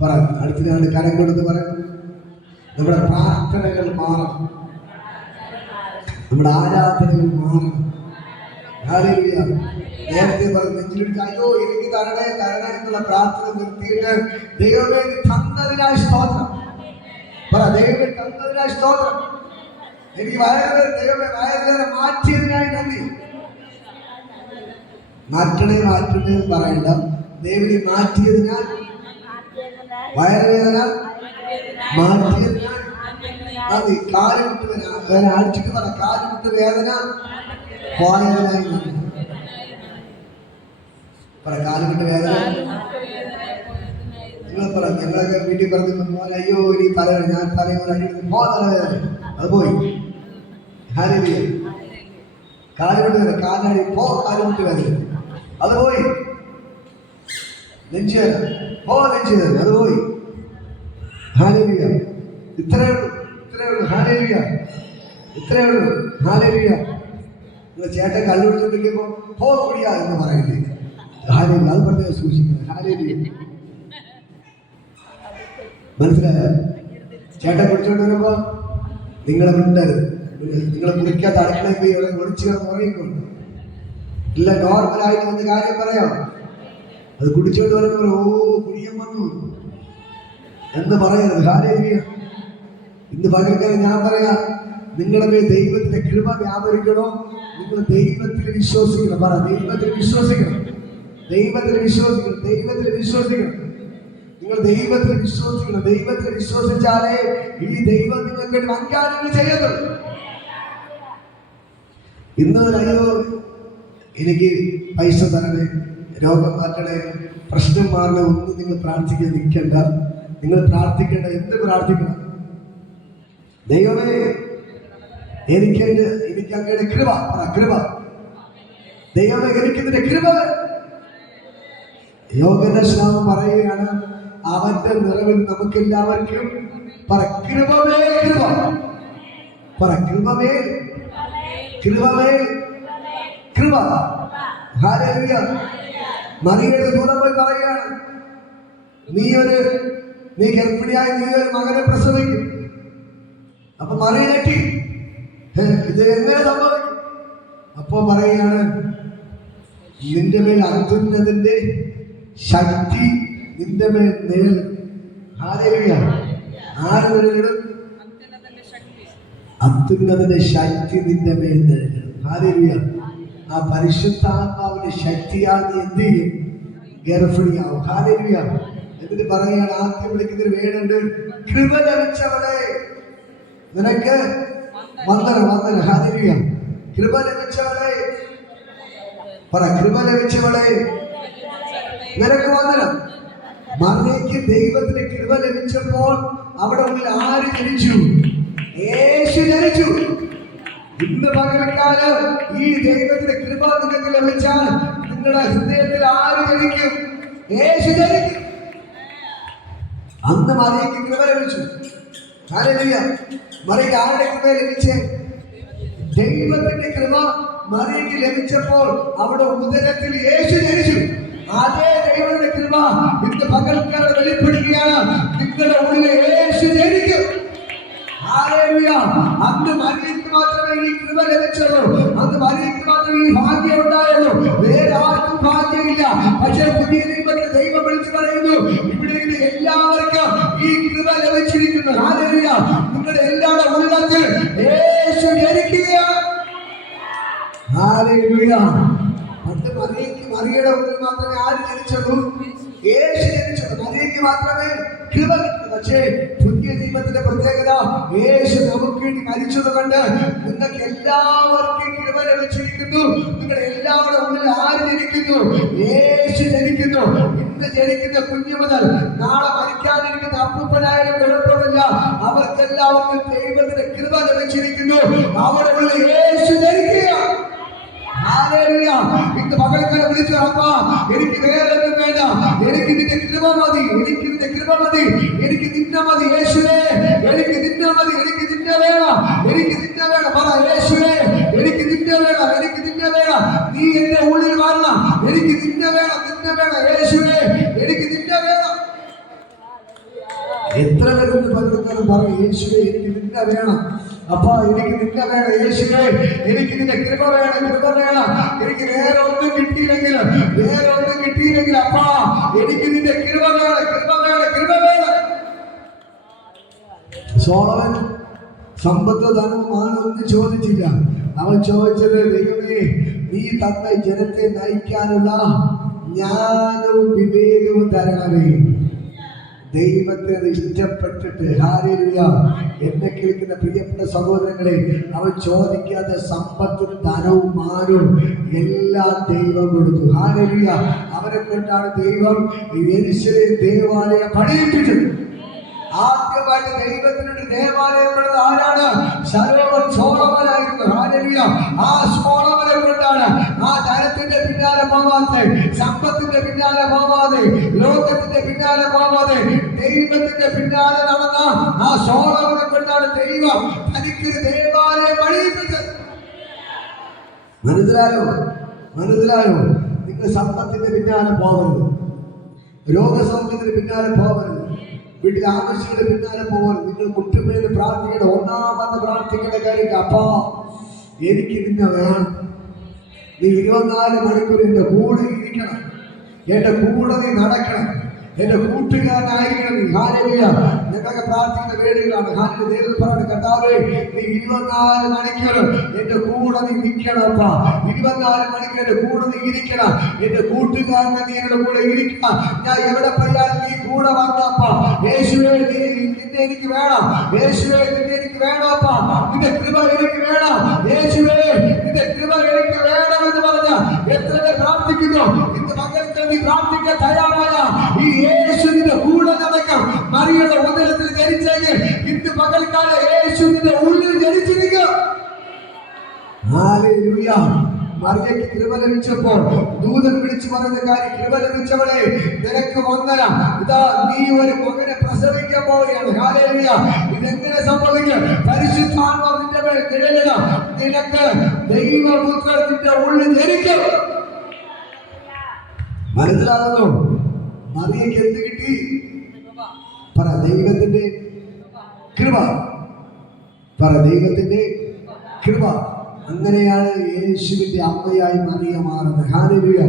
പറ, അടുത്ത കരം കൊടുത്ത് പറയാം, നമ്മുടെ പ്രാർത്ഥനകൾ മാറും, നമ്മുടെ ആരാധനകൾ മാറും. ഹല്ലേലൂയ. നേരത്തെ പറഞ്ഞു നെഞ്ചിലിടിച്ച് അയ്യോ എനിക്ക് തരണേ തരണേ എന്നുള്ള പ്രാർത്ഥന നിർത്തിയിട്ട് ദൈവമേ നീ തന്നതിനായി സ്തോത്രം. പറ, ദൈവമേ തന്നതിനായി സ്തോത്രം. എനിക്ക് വയറുവേദന, ദൈവമേ വയറുവേദന മാറ്റിയതിനായി നന്ദി. മാറ്റണേ മാറ്റണേ പറയണ്ട. ദൈവനെ മാറ്റിയതിനാൽ, വയറുവേദന മാറ്റിയതിനാൽ നന്ദി. കാലുമുട്ട് വേദന അടിച്ചിട്ട് പറ, കാലുമുട്ട് വേദന പോയതിനായി നന്ദി. പറ, കാലുമുട്ട് വേദന. നിങ്ങൾ പറ, ഞങ്ങളൊക്കെ വീട്ടിൽ പറഞ്ഞു മോനെ അയ്യോ ഇനി തലവേദന, ഞാൻ തലവേദന തലവേദന, അത് പോയി. ഹല്ലേലൂയ. കാലുമുട്ട് വേദന, കാലാടി പോ, കാലുമുട്ട് വേദന അത് പോയി. നെഞ്ചുവേദന പോ, നെഞ്ചുവേദന അത് പോയി. ഹല്ലേലൂയ. ഇത്രയേ ഉള്ളൂ, ഇത്രയേ ഉള്ളൂ. ഹല്ലേലൂയ. ഇത്രയേ ഉള്ളൂ. ഹല്ലേലൂയ. നിങ്ങൾ ചേട്ടൻ കള്ളു പിടിച്ചോണ്ടിരിക്കുമ്പോ പോ കുടിയാ എന്ന് പറയില്ലേ? ഹല്ലേലൂയ. അത് പ്രത്യേകം സൂക്ഷിക്കണം. ഹല്ലേലൂയ. മനസ്സിലായോ? ചേട്ടൻ കുടിച്ചോണ്ട് വരുമ്പോ നിങ്ങളെ വിട്ടരുത്. നിങ്ങളെ കുടിക്കാത്ത അടുക്കളയിൽ പോയി ഒളിച്ചു കിടന്ന് ഉറങ്ങിക്കൊണ്ട് ഇല്ല, നോർമലായിട്ട് വന്ന് കാര്യം പറയാം. അത് കുടിച്ചോണ്ട് വരുന്നവർ ഓ കുടിയൻ വന്നു എന്ന് പറയരുത്. ഹല്ലേലൂയ. ഇന്ന് പകൽക്കാലം ഞാൻ പറയാം, നിങ്ങളുടെ മേൽ ദൈവത്തിന്റെ കൃപ വ്യാപരിക്കണോ? നിങ്ങൾ ദൈവത്തിൽ വിശ്വസിക്കണം. പറ, ദൈവത്തിൽ വിശ്വസിക്കണം. ദൈവത്തിൽ വിശ്വസിക്കണം. ദൈവത്തിൽ വിശ്വസിക്കണം. നിങ്ങൾ ദൈവത്തിൽ വിശ്വസിക്കണം. ദൈവത്തിൽ വിശ്വസിച്ചാലേ ഈ ദൈവം നിങ്ങൾക്ക് വാഗ്ദാനങ്ങൾ ചെയ്യുന്നുള്ളൂ. ഇന്ന് അയ്യോ എനിക്ക് പൈസ തരണേ, രോഗം മാറ്റണേ, പ്രശ്നം മാറണേ ഒന്നും നിങ്ങൾ പ്രാർത്ഥിക്കാൻ നിൽക്കണ്ട. നിങ്ങൾ പ്രാർത്ഥിക്കേണ്ട എന്ത് പ്രാർത്ഥിക്കണം? ദൈവമേ എനിക്ക് അങ്ങയുടെ കൃപ. പറ, കൃപ. ദൈവമേ എനിക്ക് ഇതിന്റെ കൃപ. യോഗനാശ്രാമം പറയുകയാണ്, അവന്റെ നിറവിൽ നമുക്കെല്ലാവർക്കും പറ കൃപമേ കൃപ. പറ, കൃപമേ കൃപമേ കൃപ. ഹല്ലേലൂയ. മറിയയുടെ ദൂരം പോയി പറയുകയാണ്, നീ ഗർഭിണിയായി നീ ഒരു മകനെ പ്രസവിക്കും. അപ്പൊ മറിയ ഞെട്ടി, ഇത് എങ്ങനെ സംഭവിക്കും? അപ്പൊ പറയുകയാണ്, നിന്റെ മേൽ അത്യുന്നതിന്റെ ശക്തി നിന്റെ മേൽ നിഴൽ. ഹല്ലേലൂയ. ആര് നിഴലിടും? അത്യുന്നതിന്റെ ശക്തി നിന്റെ മേൽ നിഴലിടും. ഹല്ലേലൂയ. ആ പരിശുദ്ധാത്മാവിന്റെ ശക്തിയാൽ നീ എന്ത് ചെയ്യും? ഗർഭിണിയാവും. ഹല്ലേലൂയ. എന്നിട്ട് പറയുകയാണ്, ആദ്യം വിളിക്കുന്നൊരു വേടുണ്ട്, കൃപ ലഭിച്ചവളെ നിനക്ക് വന്ദനം. വന്ദനം. ഹല്ലേലൂയ. കൃപ ലഭിച്ചവളെ പറ, കൃപ ലഭിച്ചവളെ നിനക്ക് വന്ദനം. മറിയയ്ക്ക് ദൈവത്തിന്റെ കൃപ ലഭിച്ചപ്പോൾ അവിടെ ഉള്ളിൽ ആര് ജനിച്ചു? യേശു ജനിച്ചു. ഇന്ന് പകൽക്കാലം ഈ ദൈവത്തിന്റെ കൃപ നിങ്ങൾക്ക് ലഭിച്ചാൽ നിങ്ങളുടെ ഹൃദയത്തിൽ ആര് ജനിക്കും? യേശു ജനിക്കും. അന്ന് മറിയയ്ക്ക് കൃപ ലഭിച്ചു. ഹല്ലേലൂയ. മറിയയ്ക്ക് ആരുടെ കൃപ ലഭിച്ചേ? ദൈവത്തിന്റെ കൃപ മറിയയ്ക്ക് ലഭിച്ചപ്പോൾ അവിടെ ഉദരത്തിൽ യേശു ജനിച്ചു. അതേ ദൈവത്തിന്റെ കൃപ ഇന്ന് പകൽക്കാലം വെളിപ്പെടുകയാണ്. നിങ്ങളുടെ ഉള്ളിൽ യേശു ജനിക്കും. ഹല്ലേലൂയ. അന്ന് മറിയയ്ക്ക് മാത്രമേ ഈ കൃപ ലഭിച്ചുള്ളൂ. അന്ന് മറിയയ്ക്ക് മാത്രമേ ഈ ഭാഗ്യം ഉണ്ടായുള്ളൂ. വേറെ ആർക്കും ഭാഗ്യമില്ല. പക്ഷേ പുതിയ നിയമത്തിൽ ദൈവം വിളിച്ചു പറയുന്നു, ഇവിടെ നിന്ന് എല്ലാവർക്കും ഈ കൃപ ലഭിച്ചിരിക്കുന്നു. ഹല്ലേലൂയ. നിങ്ങളുടെ എല്ലാവരുടെ ഉള്ളത്തിൽ യേശു ജനിക്കുകയാണ്. ഹല്ലേലൂയ. പണ്ട് മറിയയുടെ ഉള്ളിൽ മാത്രമേ ആര് ജനിച്ചുള്ളൂ? യേശു ജനിച്ചുള്ളൂ. മറിയയ്ക്ക് മാത്രമേ കൃപ കിട്ടൂ. പക്ഷേ പുതിയ ദൈവത്തിന്റെ പ്രത്യേകത, യേശു നമുക്ക് വേണ്ടി മരിച്ചത് കൊണ്ട് നിങ്ങൾക്ക് എല്ലാവർക്കും കൃപ ലഭിച്ചിരിക്കുന്നു. നിങ്ങൾ എല്ലാവരുടെ ഉള്ളിൽ ആര് ജനിക്കുന്നു? യേശു ജനിക്കുന്നു. ഇന്ന് ജനിക്കുന്ന കുഞ്ഞു മുതൽ നാളെ മരിക്കാനിരിക്കുന്ന അപ്പൂപ്പനായാലും കുഴപ്പമില്ല, അവർക്കെല്ലാവർക്കും ദൈവത്തിന്റെ കൃപ ലഭിച്ചിരിക്കുന്നു. അവരുടെ ഉള്ളിൽ യേശു ജനിക്കുക. ഇന്ന് പകൽക്കാലം വിളിച്ചു, അപ്പാ എനിക്ക് വേറൊന്നും വേണ്ട, എനിക്ക് നിന്റെ കൃപ മതി, എനിക്ക് നിന്റെ കൃപ മതി, എനിക്ക് നിന്നെ മതി യേശുവേ, എനിക്ക് നിന്നെ മതി, എനിക്ക് നിന്നെ വേണം, എനിക്ക് നിന്നെ വേണം. പറ, യേശുവേ എനിക്ക് നിന്നെ വേണം, എനിക്ക് നിന്നെ വേണം, നീ എന്റെ ഉള്ളിൽ വരണം, എനിക്ക് നിന്നെ വേണം, നിന്നെ വേണം യേശുവേ, എനിക്ക് നിന്നെ വേണം. എത്ര പേർക്ക് പകൽക്കാലം പറയും, യേശുവേ എനിക്ക് നിന്നെ വേണം, അപ്പാ എനിക്ക് നിന്നെ വേണം യേശുവേ, എനിക്ക് നിന്റെ കൃപ വേണം, കൃപ വേണം. എനിക്ക് വേറെ ഒന്നും കിട്ടിയില്ലെങ്കിൽ അപ്പാ എനിക്ക് നിന്റെ കൃപ വേണം, കൃപ വേണം, കൃപ വേണം. സോളമൻ സമ്പത്ത് ധനവുമാണ് ഒന്നും ചോദിച്ചില്ല. അവൻ ചോദിച്ചത്, ദൈവമേ നീ തന്ന ജനത്തെ നയിക്കാനുള്ള ജ്ഞാനവും വിവേകവും തരണമേ. ദൈവത്തെ ഇഷ്ടപ്പെട്ടിട്ട്, ഹല്ലേലൂയ, എന്നെ കേൾക്കുന്ന പ്രിയപ്പെട്ട സഹോദരങ്ങളെ, അവൻ ചോദിക്കാതെ സമ്പത്തും ധനവും മാനവും എല്ലാം ദൈവം കൊടുത്തു. ഹല്ലേലൂയ. അവരെ കൊണ്ടാണ് ദൈവം യെരൂശലേം ദേവാലയം പണിയിപ്പിച്ചത്. ആദ്യമായിട്ട് ദൈവത്തിനൊരു ദേവാലയം പണിത് ആരാണ്? സോളമനായിരുന്നു. ഹല്ലേലൂയ. ആ സോളമനെ കൊണ്ടാണ് ആ ധനത്തിന്റെ പിന്നാലെ പോവാതെ, സമ്പത്തിന്റെ പിന്നാലെ പോവാതെ, ലോകത്തിന്റെ പിന്നാലെ പോവാതെ ദൈവത്തിന്റെ പിന്നാലെ നടന്ന ആ സോളമനെ കൊണ്ടാണ് ദൈവം തനിക്കൊരു ദേവാലയം പണിയിപ്പിച്ചത്. മനസ്സിലായോ? നിങ്ങൾ സമ്പത്തിന്റെ പിന്നാലെ പോകരുത്, രോഗസൗഖ്യത്തിന് പിന്നാലെ പോകരുത്, വീട്ടിൽ ആവശ്യങ്ങളുടെ പിന്നാലെ പോകരുത്. നിങ്ങൾ മുട്ടുമേൽ പ്രാർത്ഥിക്കേണ്ട ഒന്നാമത്തെ പ്രാർത്ഥിക്കേണ്ട കാര്യം, അപ്പാ എനിക്ക് നിന്നെ വേണം, നീ 24 മണിക്കൂർ എന്റെ കൂടെ ഇരിക്കണം, എന്റെ കൂടെ നീ നടക്കണം, എന്റെ കൂട്ടുകാരനായിരിക്കണം നീ. ഹല്ലേലൂയ. ഞങ്ങളൊക്കെ പ്രാർത്ഥിക്കുന്ന വേദികളാണ്. ഹല്ലേലൂയ. ദൈവം പറയുന്നത്, കർത്താവേ നീ 24 മണിക്കൂർ എന്റെ കൂടെ നീ നിൽക്കണപ്പാ, 24 മണിക്കൂർ എന്റെ കൂടെ നീ ഇരിക്കണം, എന്റെ കൂട്ടുകാരനെ നീ എന്റെ കൂടെ ഇരിക്കണം. ഞാൻ എവിടെ പോയാലും നീ കൂടെ വന്നപ്പാ. യേശുവേ നിന്നെ എനിക്ക് വേണം, യേശുവേ നിന്നെ എനിക്ക് വേണപ്പാ, നിന്റെ കൃപ എനിക്ക് വേണം, യേശുവേ നിന്റെ കൃപ എനിക്ക് വേണം എന്ന് പറഞ്ഞ എത്ര പേർ പ്രാർത്ഥിക്കുന്നു? ഇന്ന് പകൽക്കാലം നീ പ്രാർത്ഥിക്കാൻ തയ്യാറായ ഈ യേശുവിന്റെ കൂടെ നടക്കാം. മറിയയുടെ ഉദരത്തിൽ ജനിച്ചെങ്കിൽ ഇന്ന് പകൽക്കാലം യേശുവിന്റെ ഉള്ളിൽ ജനിച്ചിരിക്കും. ഹല്ലേലൂയ. മറിയയ്ക്ക് കൃപ ലഭിച്ചപ്പോൾ ദൂതൻ വിളിച്ചു പറയുന്ന കാര്യം, കൃപ ലഭിച്ചവളെ നിനക്ക് വന്ദനം, ഇതാ നീ ഒരു മകനെ പ്രസവിക്കാൻ പോവുകയാണ്. ഹല്ലേലൂയ. ഇതെങ്ങനെ സംഭവിക്കും? പരിശുദ്ധാത്മാവ് നിന്റെ മേൽ നിഴലിടും, നിനക്ക് ദൈവപുത്രൻ നിന്റെ ഉള്ളിൽ ജനിക്കും. മനസ്സിലാകുന്നു? മറിയയ്ക്ക് എന്ത് കിട്ടി? പറ, ദൈവത്തിന്റെ കൃപ. പറ, ദൈവത്തിന്റെ കൃപ. അങ്ങനെയാണ് യേശുവിന്റെ അമ്മയായി മറിയ മാറുന്നത്. ഹല്ലേലൂയ.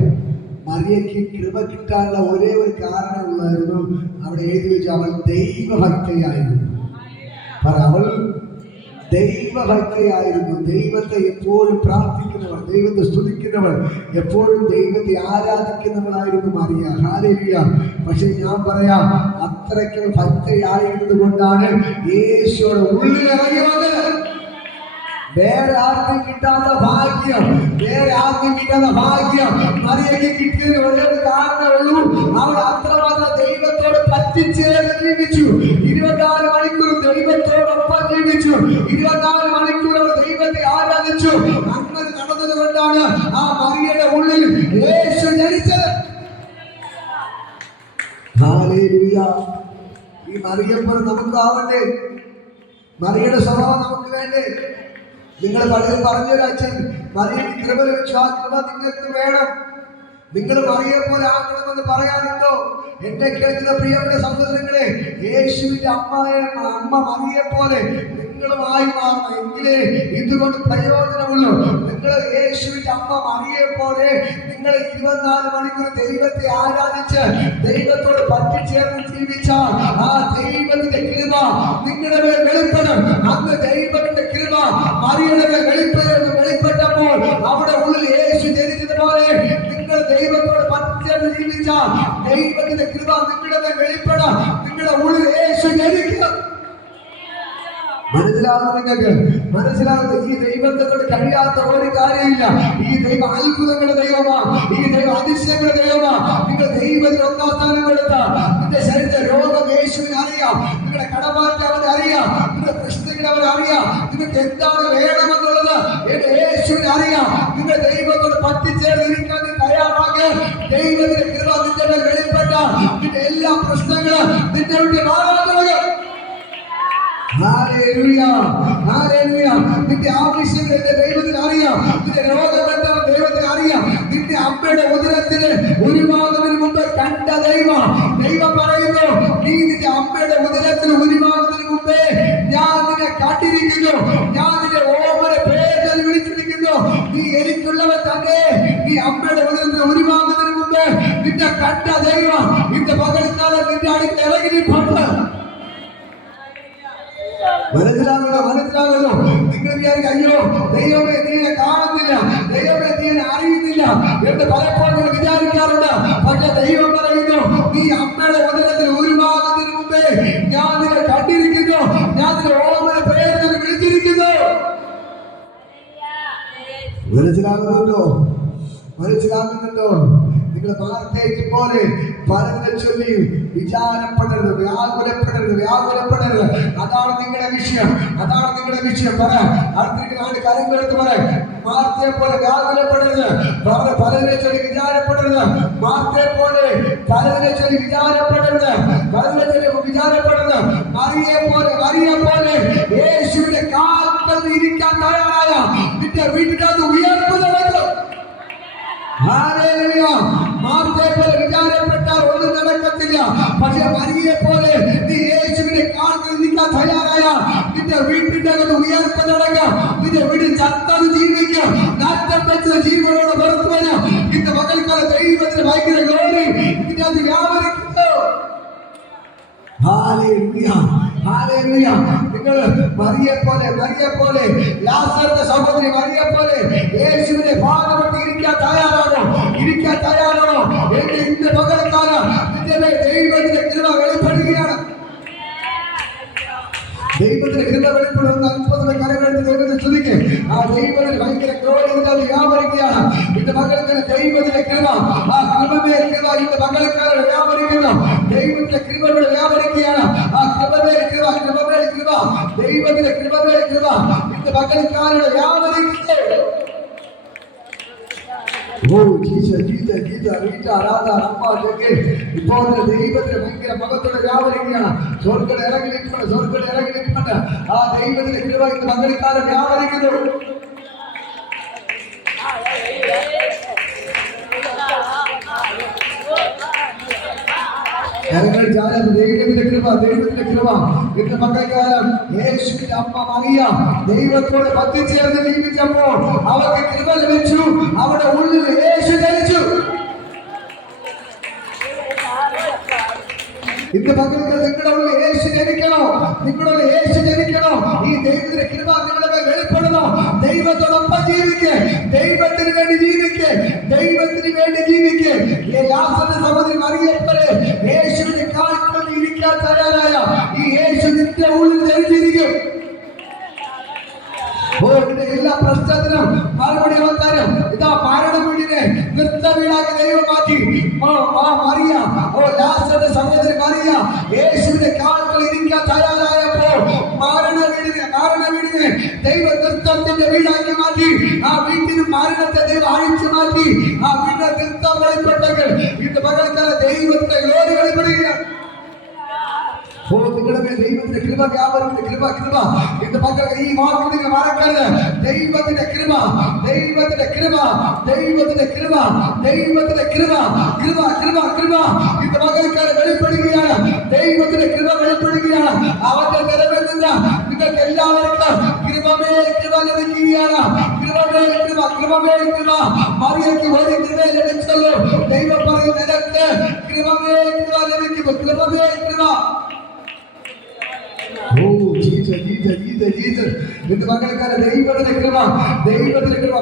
മറിയയ്ക്ക് കൃപ കിട്ടാനുള്ള ഒരേ ഒരു കാരണമുള്ളായിരുന്നു. അവിടെ എഴുതി വെച്ചു, അവൾ ദൈവഭക്തയായിരുന്നു. പറ, അവൾ ദൈവഭക്തയായിരുന്നു. ദൈവത്തെ എപ്പോഴും പ്രാർത്ഥിക്കുന്നവൾ, ദൈവത്തെ സ്തുതിക്കുന്നവൾ, എപ്പോഴും ദൈവത്തെ ആരാധിക്കുന്നവളായിരുന്നു മറിയ. ഹല്ലേലൂയ. പക്ഷെ ഞാൻ പറയാം, അത്രയ്ക്കും ഭക്തയായിരുന്നത് കൊണ്ടാണ് യേശുവിടെ ഉള്ളിൽ ഇറങ്ങി വന്നത്. വേറെ ആർക്കും കിട്ടാത്ത ഭാഗ്യം, മറിയയ്ക്ക് കിട്ടിയത് ഒരേ കാരണമുള്ളൂ. അവൾ അത്രമാത്രം ദൈവത്തോട് പറ്റിച്ചേർന്ന് ജീവിച്ചു. 24 മണിക്കൂർ ദൈവത്തോടൊപ്പം ജീവിച്ചു. 24 മണിക്കൂർ അവൾ ദൈവത്തെ ആരാധിച്ചു. അങ്ങനെ നടന്നത് കൊണ്ടാണ് ആ മറിയയുടെ ഉള്ളിൽ യേശു ജനിച്ചത്. ഹല്ലേലൂയ. ഈ മറിയപ്പോൾ നമുക്ക് ആവണ്ടേ? മറിയയുടെ സ്വഭാവം നമുക്ക് വേണ്ടേ? നിങ്ങൾ പലരും പറഞ്ഞൊരു അച്ഛൻ, മറിയയ്ക്ക് കൃപ ലഭിച്ചു, ആ കൃപ നിങ്ങൾക്ക് വേണം, നിങ്ങൾ മറിയെ പോലെ ആകണമെന്ന് പറയാറുണ്ടോ? എന്നെ കേൾക്കുന്ന പ്രിയപ്പെട്ട സഹോദരങ്ങളെ, യേശുവിന്റെ അമ്മ മറിയെ പോലെ നിങ്ങളുമായി മാറണം. എങ്കിലേ ഇതുകൊണ്ട് പ്രയോജനമുള്ളൂ. നിങ്ങൾ യേശുവിന്റെ അമ്മ മറിയെ പോലെ നിങ്ങൾ 24 മണിക്കൂർ ദൈവത്തെ ആരാധിച്ച് ദൈവത്തോട് പറ്റിച്ചേർന്ന് ജീവിച്ചാൽ ആ ദൈവത്തിന്റെ കൃപ നിങ്ങളുടെ മേൽ വെളിപ്പെടും. അന്ന് ദൈവത്തിന്റെ കൃപ മറിയുടെ മേൽ വെളിപ്പെട്ടപ്പോൾ അവിടെ ഉള്ളിൽ യേശു ജനിച്ചതുപോലെ ദൈവത്തിന്റെ കൃപ നിങ്ങളുടെ മേൽ വെളിപ്പെടാൻ നിങ്ങളുടെ ഉള്ളിൽ യേശു ജനിക്കുക. മനസ്സിലാകും നിങ്ങൾക്ക്? മനസ്സിലാകുന്നത് ഈ ദൈവത്തെ കൊണ്ട് കഴിയാത്ത ഒരു കാര്യമില്ല. ഈ ദൈവം അത്ഭുതങ്ങളുടെ ദൈവമാണ്. ഈ ദൈവം അതിശയങ്ങളുടെ ദൈവമാണ്. നിങ്ങൾ ദൈവത്തിന് ഒന്നാം സ്ഥാനം കൊടുത്താൽ നിന്റെ ശരീരത്തെ രോഗം യേശുവിന് അറിയാം. നിങ്ങളുടെ കടമാറ്റം അവന് അറിയാം. നിങ്ങളുടെ പ്രശ്നങ്ങൾ അവൻ അറിയാം. നിങ്ങൾക്ക് എന്താണ് വേണമെന്നുള്ളത് എന്റെ യേശുവിന് അറിയാം. നിങ്ങൾ ദൈവത്തോട് പറ്റിച്ചേർന്നിരിക്കാൻ തയ്യാറാകെ ദൈവത്തിന്റെ കൃപ നിന്റെ മേൽ വെളിപ്പെട്ടാൽ നിന്റെ എല്ലാ പ്രശ്നങ്ങളും നിന്റെ വീട്ടിൽ മാറാൻ തുടങ്ങും. നിന്റെ ആവശ്യങ്ങൾ എന്റെ ദൈവത്തിന് അറിയാം. നിന്റെ രോഗം എന്താണ് ദൈവത്തിന് അറിയാം. നിന്റെ അമ്മയുടെ ഉദരത്തിന് ഉരുവാകുന്നതിന് മുമ്പ് കണ്ട ദൈവം പറയുന്നു, നീ നിന്റെ അമ്മയുടെ ഉദരത്തിന് ഉരുവാകുന്നതിന് മുമ്പേ ഞാൻ നിന്നെ കണ്ടിരിക്കുന്നു. ഞാൻ നിന്റെ ഓമന പേര് വിളിച്ചിരിക്കുന്നു. നീ എനിക്കുള്ളവൻ തന്നെ. നീ അമ്മയുടെ ഉദരത്തിന് ഉരുവാകുന്നതിന് മുമ്പ് നിന്നെ കണ്ട ദൈവം ഇന്ന് പകൽക്കാലം നിന്റെ അടുത്ത് ഇറങ്ങിയിട്ടുണ്ട്. മനസ്സിലാകുന്നു? നിങ്ങൾ വിചാരിക്കും അയ്യോ ദൈവമേ നീ എന്നെ കാണുന്നില്ല, ദൈവമേ നീ എന്നെ അറിയുന്നില്ല എന്ന് പലപ്പോഴും വിചാരിക്കാറുണ്ട്. പക്ഷെ ദൈവം പറയുന്നു, നീ അമ്മയുടെ ഉദരത്തിൽ ഉരുവാകുന്നതിന് മുമ്പേ ഞാൻ നിന്നെ കണ്ടിരിക്കുന്നു. ഞാൻ നിന്റെ ഓമന പേര് വിളിച്ചിരിക്കുന്നു. മനസ്സിലാകുന്നുണ്ടോ? നിങ്ങൾ മാർത്തേക്ക് പോലെ പലരെ ചൊല്ലി വിചാരപ്പെടരുത്, വ്യാകുലപ്പെടരുത്. അതാണ് നിങ്ങളുടെ വിഷയം. പറയാം അടുത്തേക്ക് നാട് കരങ്ങളെടുത്ത് പറയാം. മാർത്തയെ പോലെ വ്യാകുലപ്പെടരുത്. പലരെ ചൊല്ലി വിചാരപ്പെടരുത്. മാർത്തയെ പോലെ പലരെ ചൊല്ലി വിചാരപ്പെടരുത്. മറിയെ പോലെ യേശുവിന്റെ കാൽക്കൽ ഇരിക്കാൻ തയ്യാറായ നിന്റെ വീട്ടിനകത്ത് ഉയർപ്പ് നടക്കും. മാർത്തയെ പോലെ വിചാരപ്പെട്ടാൽ ഒന്നും നടക്കത്തില്ല. പക്ഷെ മറിയെ പോലെ നീ യേശുവിനെ കാൽക്കൽ നിൽക്കാൻ തയ്യാറായ നിന്റെ വീട്ടിന്റെ അകത്ത് ഉയർപ്പ് നടക്കാം. നിന്റെ വീട്ടിൽ ചത്തത് ജീവിക്കാം. നാറ്റം വെച്ചത് ജീവനോട് പുറത്തു വരാം. ഇന്ന് മകൾക്കാല ദൈവത്തിന് ഭയങ്കര ഗ്ലോറി ഇതിന്റെ അത് വ്യാപരിക്കുന്നു. നിങ്ങൾ മറിയെ പോലെ ലാസറിന്റെ സഹോദരി മറിയെ പോലെ യേശുവിനെ ഭാഗപ്പെട്ട് ഇരിക്കാൻ തയ്യാറാണോ? എന്റെ ഇന്ന് പകൽക്കാലം നിന്റെ ദൈവത്തിന്റെ കൃപ വെളിപ്പെടുകയാണ്. ദൈവത്തിന്റെ കൃപ വെളിപ്പെടുന്ന അത്ഭുതമായ കരങ്ങളെടുത്ത് ദൈവത്തെ സ്തുതിക്ക്. ആ ദൈവത്തിൽ ഭയങ്കര ഗ്ലോറി വ്യാപരിക്കുകയാണ്. ഇന്ന് മകൾക്ക് ദൈവത്തിന്റെ കൃപ, ആ കൃപമേ കൃപ ഇന്ന് മകൾക്കാരെ വ്യാപരിക്കുന്നു. ദൈവത്തിന്റെ കൃപയുടെ വ്യാപരിക്കുകയാണ്. ആ കൃപമേ കൃപ ദൈവത്തിന്റെ കൃപമേ കൃപ ഇന്ന് മകൾക്കാരുടെ വ്യാപരിക്കുന്നു. ഇപ്പോൾ ദൈവത്തിന് ഭയങ്കര മകത്തോടെ വ്യാപരിക്കുകയാണ്. സ്വർഗ്ഗം ഇറങ്ങി നിൽപ്പുണ്ട്. ആ ദൈവത്തിന്റെ കൃപ ഇന്ന് മകളിക്കാലം വ്യാപരിക്കുന്നു. ദൈവത്തിന്റെ കൃപ ഇന്ന് മകൾക്കാലം യേശുവിന്റെ അമ്മ മറിയ ദൈവത്തോട് പറ്റിച്ചേർന്ന് ജീവിച്ചപ്പോൾ അവർക്ക് കൃപ ലഭിച്ചു. അവിടെ ഉള്ളിൽ യേശു ജനിച്ചു. ഇന്ന് മകൾക്ക് നിങ്ങളുടെ ഉള്ളിൽ യേശു ജനിക്കണോ? ഈ ദൈവത്തിന്റെ കൃപ നിങ്ങളുടെ മേൽ വെളിപ്പെടണോ? ദൈവത്തോടൊപ്പം ജീവിക്ക്. ദൈവത്തിന് വേണ്ടി ജീവിക്ക്. ലാസറിന്റെ സഹോദരി മറിയെ പോലെ യേശുവിന്റെ കാൽക്കൽ ഇരിക്കാൻ തയ്യാറായ ഈ യേശു നിന്റെ ഉള്ളിൽ ജനിച്ചിരിക്കും. എല്ലാ പ്രശ്നത്തിനും മറുപടി അവതാരം ഇതാ മരണ വീടിനെ നൃത്ത വീടാക്കി ദൈവം മാറ്റി. ലാസറിന്റെ സഹോദരി മറിയ യേശുവിന്റെ കാൽക്കൽ ഇരിക്കാൻ തയ്യാറായപ്പോൾ മരണ വീടിനെ ദൈവ നൃത്തത്തിന്റെ വീടാക്കി മാറ്റി. ആ വീട്ടിന് മരണത്തെ ദൈവം അഴിച്ചു മാറ്റി. ആ വീടിന്റെ നൃത്തം വെളിപ്പെട്ടെങ്കിൽ ഇന്ന് പകൽക്കാല ദൈവത്തിന്റെ ഗ്ലോറി വെളിപ്പെടുകയാണ്. നിങ്ങളുടെ ദൈവത്തിന്റെ കൃപ വ്യാപരിക്കുന്ന കൃപ ഇന്ന് പകൽ ഈ വാക്ക് നിങ്ങൾ മറക്കരുത്. ദൈവത്തിന്റെ കൃപ ഇന്ന് പകൽക്കാലം വെളിപ്പെടുകയാണ്. ദൈവത്തിന്റെ കൃപ വെളിപ്പെടുകയാണ്. അവന്റെ നിലവിൽ നിന്ന് നിങ്ങൾക്ക് എല്ലാവർക്കും കൃപ ലഭിക്കുകയാണ്. മറിയയ്ക്ക് ഒരു കൃപ ലഭിച്ചല്ലോ. ദൈവം പറയും നിനക്ക് കൃപ ലഭിക്കും. എന്റെ മകൾക്കാരെ ദൈവത്തിന്റെ കൃപ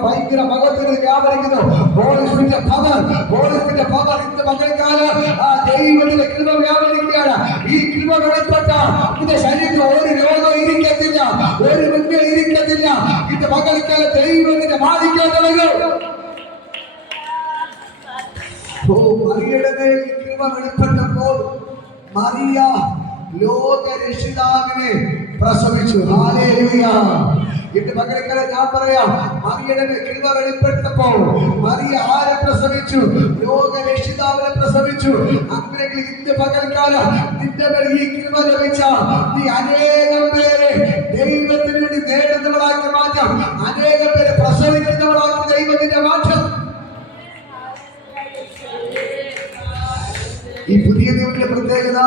ഭയങ്കര മകത്തിന് വ്യാപരിക്കുന്നു. ഇന്ന് മകൾക്കാര് ആ ദൈവത്തിന്റെ കൃപ വ്യാപരിക്കുകയാണ്. ഈ കൃപ വെളിപ്പെട്ട നിന്റെ ശരീരത്തിൽ ഒരു രോഗം ഇരിക്കത്തില്ല, ഒരു വ്യക്തി ഇരിക്കത്തില്ല. ഇന്ന് മകൾക്കാരെ ദൈവത്തിന്റെ ബാധിക്കാൻ തുടങ്ങും. മറിയയുടെ മേൽ കൃപ വെളിപ്പെട്ടപ്പോൾ മറിയ ലോകരക്ഷിതാവിനെ പ്രസവിച്ചു. ഹല്ലേലൂയ. എന്റെ മകൾക്കാരെ ഞാൻ പറയാം, മറിയയുടെ മേൽ കൃപ വെളിപ്പെട്ടപ്പോൾ മറിയ ആരെ പ്രസവിച്ചു? ലോകരക്ഷിതാവിനെ പ്രസവിച്ചു. അങ്ങനെയെങ്കിൽ ഇന്ന് പകൽക്കാലം നിന്റെ മേൽ ഈ കൃപ ലഭിച്ച നീ അനേകം പേരെ ദൈവത്തിന് വേണ്ടി നേടുന്നവളാക്കി മാറ്റാം. അനേകം പേരെ പ്രസവിക്കുന്നവളാക്കി ദൈവത്തിന്റെ മാറ്റം. ഈ പുതിയ നിയമത്തിന്റെ പ്രത്യേകത,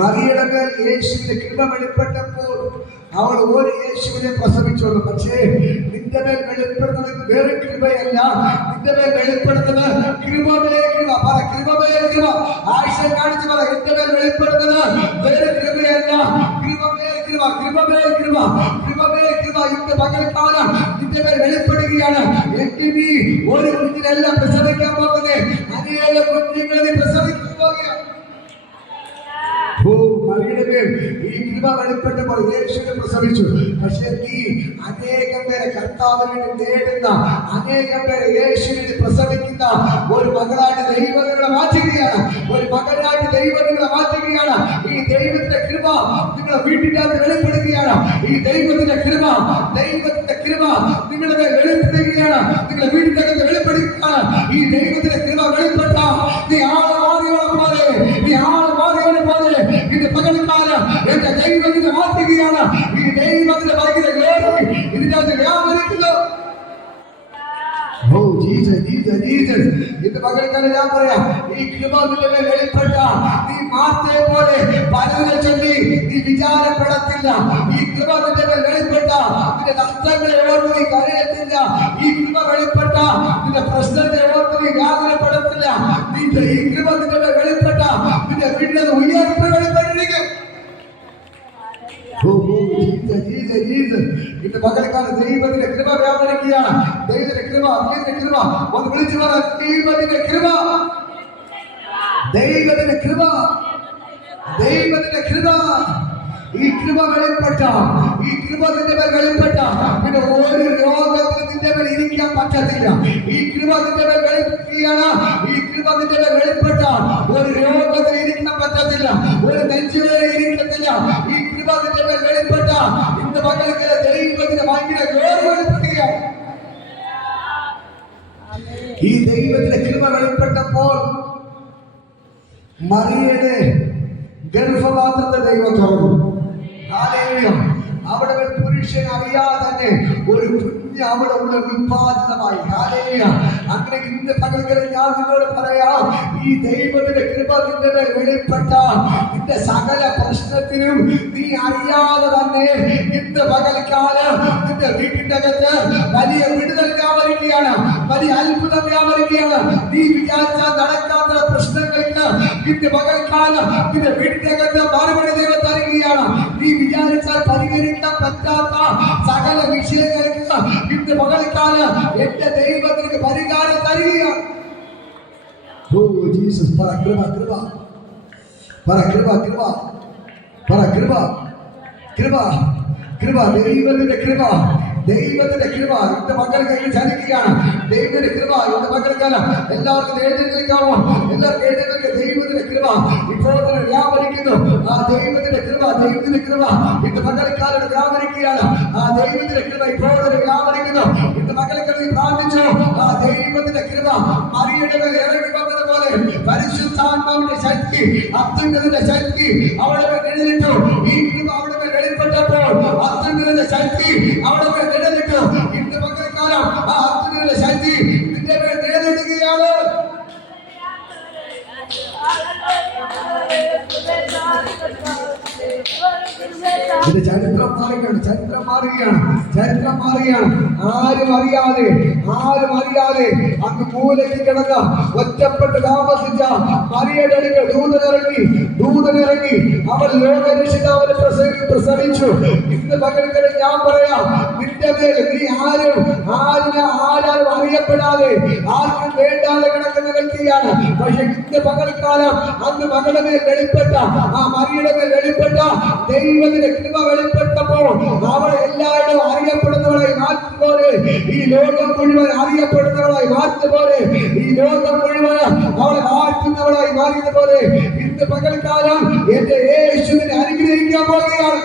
മറിയയുടെ മേൽ യേശുവിന്റെ കൃപ വെളിപ്പെട്ടപ്പോൾ അവൾ ഒരു യേശുവിനെ പ്രസവിച്ചോളൂ. പക്ഷേ നിന്റെ മേൽ വെളിപ്പെടുന്നത് വേറെ കൃപയല്ല. നിന്റെ മേൽ വെളിപ്പെടുന്നത് കൃപമേ കൃപ. പറ കൃപമേ കൃപ. ആയിഷ കാണിച്ചു പറ, എന്റെ മേൽ വെളിപ്പെടുന്നത് വേറെ കൃപയല്ല, കൃപമേ കൃപ, കൃപമേ കൃപ, കൃപമേ കൃപ. ഇന്ന് പകൽക്കാലം നിന്റെ മേൽ വെളിപ്പെടുകയാണ്. എന്റെ നീ ഒരു കുഞ്ഞിനെല്ലാം പ്രസവിക്കാൻ പോകുന്നേ, അനേക കുഞ്ഞുങ്ങളെ നീ പ്രസവിക്കാൻ പോകുകയാണ്. മറിയുടെ മേൽ ഈ കൃപ വെളിപ്പെട്ടപ്പോൾ യേശുവിനെ പ്രസവിച്ചു. പക്ഷെ നീ അനേകം പേരെ കർത്താവിന് വേണ്ടി നേടുന്ന, അനേകം പേരെ യേശുവിനെ പ്രസവിക്കുന്ന ഒരു മകളായിട്ട് ദൈവം നിങ്ങളെ മാറ്റുകയാണ്. ഒരു മകനായിട്ട് ദൈവം നിങ്ങളെ മാറ്റുകയാണ്. ഈ ദൈവത്തിന്റെ കൃപ നിങ്ങളെ വീട്ടിന്റെ വെളിപ്പെടുകയാണ്. ഈ ദൈവത്തിന്റെ കൃപ, ദൈവത്തിന്റെ കൃപ നിങ്ങളുടെ മേൽ വെളിപ്പെടുകയാണ്. നിങ്ങളുടെ വീടിന്റെ അകത്ത് വെളിപ്പെടുകയാണ്. ഈ ദൈവത്തിന്റെ കൃപ വെളിപ്പെട്ട നീ ആള് മാറിയോളം പോലെ, നീ ആള് മാറിയോളം പോലെ ഇത് പകൽക്കാലം എന്റെ ദൈവത്തിന്റെ മാറ്റുകയാണ്. ഈ ദൈവത്തിന്റെ ഭയങ്കര ഗ്ലോറി ഇതിന്റെ അകത്ത് വ്യാപരിക്കുന്നു. ഇത് പകൽക്കാലം ഞാൻ പറയാം, ഈ കൃപ നിന്റെ മേൽ വെളിപ്പെട്ട നീ മാർത്തയെ പോലെ പലതിനെ ചൊല്ലി നീ വിചാരപ്പെടത്തില്ല. ഈ കൃപ നിന്റെ മേൽ വെളിപ്പെട്ട നിന്റെ നഷ്ടങ്ങളെ ഓർത്ത് നീ കരയത്തില്ല. ഈ കൃപ വെളിപ്പെട്ട നിന്റെ പ്രശ്നത്തെ ഓർത്ത് നീ വ്യാകുലപ്പെടത്തില്ല. നിന്റെ ഈ കൃപ നിന്റെ മേൽ വെളിപ്പെട്ട നിന്റെ വീട്ടിൽ ഉയർപ്പ് വെളിപ്പെട്ടിരിക്കും. ഇന്ന് പകൽക്കാലം ദൈവത്തിന്റെ കൃപ വ്യാപരിക്കുകയാണ്. ദൈവത്തിന്റെ കൃപ, ദൈവത്തിന്റെ കൃപ ഒന്ന് വിളിച്ചു പറ, ദൈവത്തിന്റെ കൃപ, ദൈവത്തിന്റെ കൃപ, ദൈവത്തിന്റെ കൃപ. ഈ കൃപ വെളിപ്പെട്ട, ഈ കൃപ നിന്റെ മേൽ വെളിപ്പെട്ട പിന്നെ ഒരു രോഗത്തിന് നിന്റെ മേൽ ഇരിക്കാൻ പറ്റത്തില്ല. ഈ കൃപ നിന്റെ മേൽ വെളിപ്പെടുകയാണ്. ഈ കൃപ നിന്റെ മേൽ വെളിപ്പെട്ട ഒരു രോഗത്തിന് ഇരിക്കാൻ പറ്റത്തില്ല, ഒരു നെഞ്ചുവേദന ഇരിക്കത്തില്ല. ഈ കൃപ നിന്റെ മേൽ വെളിപ്പെട്ട ഇന്ന് മകൾക്ക് ദൈവത്തിന്റെ ഭയങ്കര ഗ്ലോറി വെളിപ്പെടുകയാണ്. ഈ ദൈവത്തിന്റെ കൃപ വെളിപ്പെട്ടപ്പോൾ മറിയയുടെ ഗർഭപാത്രത്തെ ദൈവം തുറന്നു. അവിടെ ഒരു പുരുഷൻ അറിയാതെ തന്നെ ഒരു കുഞ്ഞ് അവിടെ ഉൽപാദിതമായി. അങ്ങനെ ഇന്ന് പകൽക്കാലം ഞാൻ നിന്നോട് പറയാം, ഈ ദൈവത്തിന്റെ കൃപ നിന്റെ മേൽ വെളിപ്പെട്ട നിന്റെ സകല പ്രശ്നത്തിനും നീ അറിയാതെ തന്നെ ഇന്ന് പകൽക്കാലം നിന്റെ വീട്ടിന്റെ അകത്ത് വലിയ വിടുതൽ വ്യാപരിക്കുകയാണ്, വലിയ അത്ഭുതം വ്യാപരിക്കുകയാണ്. നീ വിചാരിച്ചാൽ നടക്കാത്ത പ്രശ്നങ്ങൾക്ക് ഇന്ന് പകൽക്കാലം നിന്റെ വീട്ടിന്റെ അകത്ത് മറുപടി ദൈവം തരികയാണ്. നീ വിചാരിച്ചാൽ പരിഹരിക്കാൻ പറ്റാത്ത സകല വിഷയങ്ങൾക്ക് ഇന്ന് പകൽക്കാലം എന്റെ ദൈവത്തിന് പരിഹാരം തരികയാണ്. ജീസസ് പറ കൃപ, കൃപ പറ കൃപ, കൃപ പറ കൃപ, കൃപ, കൃപ, ദൈവത്തിന്റെ കൃപ, ദൈവത്തിന്റെ കൃപ ഇന്ന് മക്കൾക്ക് ചലിക്കുകയാണ്. ദൈവത്തിന്റെ കൃപ ഇന്ന് മക്കൾക്കാലം എല്ലാവർക്കും എഴുന്നേൽക്കാമോ? എല്ലാവർക്കും എഴുന്നേൽക്കുക. ദൈവത്തിന്റെ കൃപ ഇപ്പോൾ തന്നെ വ്യാപരിക്കുന്നു. ആ ദൈവത്തിന്റെ കൃപ, ദൈവത്തിന്റെ കൃപ ഇന്ന് മക്കൾക്കാലം വ്യാപരിക്കുകയാണ്. ആ ദൈവത്തിന്റെ കൃപ ഇപ്പോൾ തന്നെ വ്യാപരിക്കുന്നു. ഇന്ന് മക്കൾക്കാലം പ്രാർത്ഥിച്ചു. ആ ദൈവത്തിന്റെ കൃപ മറിയയുടെ മേൽ ഇറങ്ങി വന്നതുപോലെ പരിശുദ്ധാത്മാവിന്റെ ശക്തി, അത്യുന്നതന്റെ ശക്തി അവിടെ നിഴലിട്ടു. ഈ കൃപ അവിടെ വെളിപ്പെട്ടപ്പോൾ അത്യുന്നതന്റെ ശക്തി അവിടെ നിഴലിട്ടു. ഇന്ന് മക്കൾക്കാലം ആ അത്യുന്നതന്റെ ശക്തി നിന്റെ മേൽ നിഴലിടുകയാണ്. ഇത് ചരിത്രം മാറുകയാണ്, ചരിത്രം മാറുകയാണ്, ചരിത്രം മാറുകയാണ്. ആരും അറിയാതെ അങ്ങ് മൂലയ്ക്ക് കിടന്ന ഒറ്റപ്പെട്ട് താമസിച്ച മറിയയുടെ അടുക്കൽ ദൂതനിറങ്ങി അവൾ ലോകരക്ഷിതാവിനെ പ്രസവിച്ചു. ഇന്ന് പകൽക്കര ഞാൻ പറയാം, നിന്റെ മേൽ നീ ആരും അറിയപ്പെടാതെ ആർക്കും വേണ്ടാതെ കിടക്കുന്ന വ്യക്തിയാണ്. പക്ഷെ ഇന്ന് പകൽക്കാലം അന്ന് മകളുടെ മേൽ വെളിപ്പെട്ട ആ മറിയുടെ മേൽ വെളിപ്പെട്ട ദൈവത്തിന്റെ കൃപ വെളിപ്പെട്ടപ്പോൾ അവൾ എല്ലാവരും അറിയപ്പെടുന്നവളായി മാറ്റുപോലെ, ഈ ലോകം മുഴുവൻ അറിയപ്പെടുന്നവളായി മാറ്റുപോലെ, ഈ ലോകം മുഴുവൻ അവളെ മാറ്റുന്നവളായി മാറിയതുപോലെ ഇന്ന് പകൽക്കാലം എന്റെ യേശുവിനെ അനുഗ്രഹിക്കാൻ പോകുകയാണ്.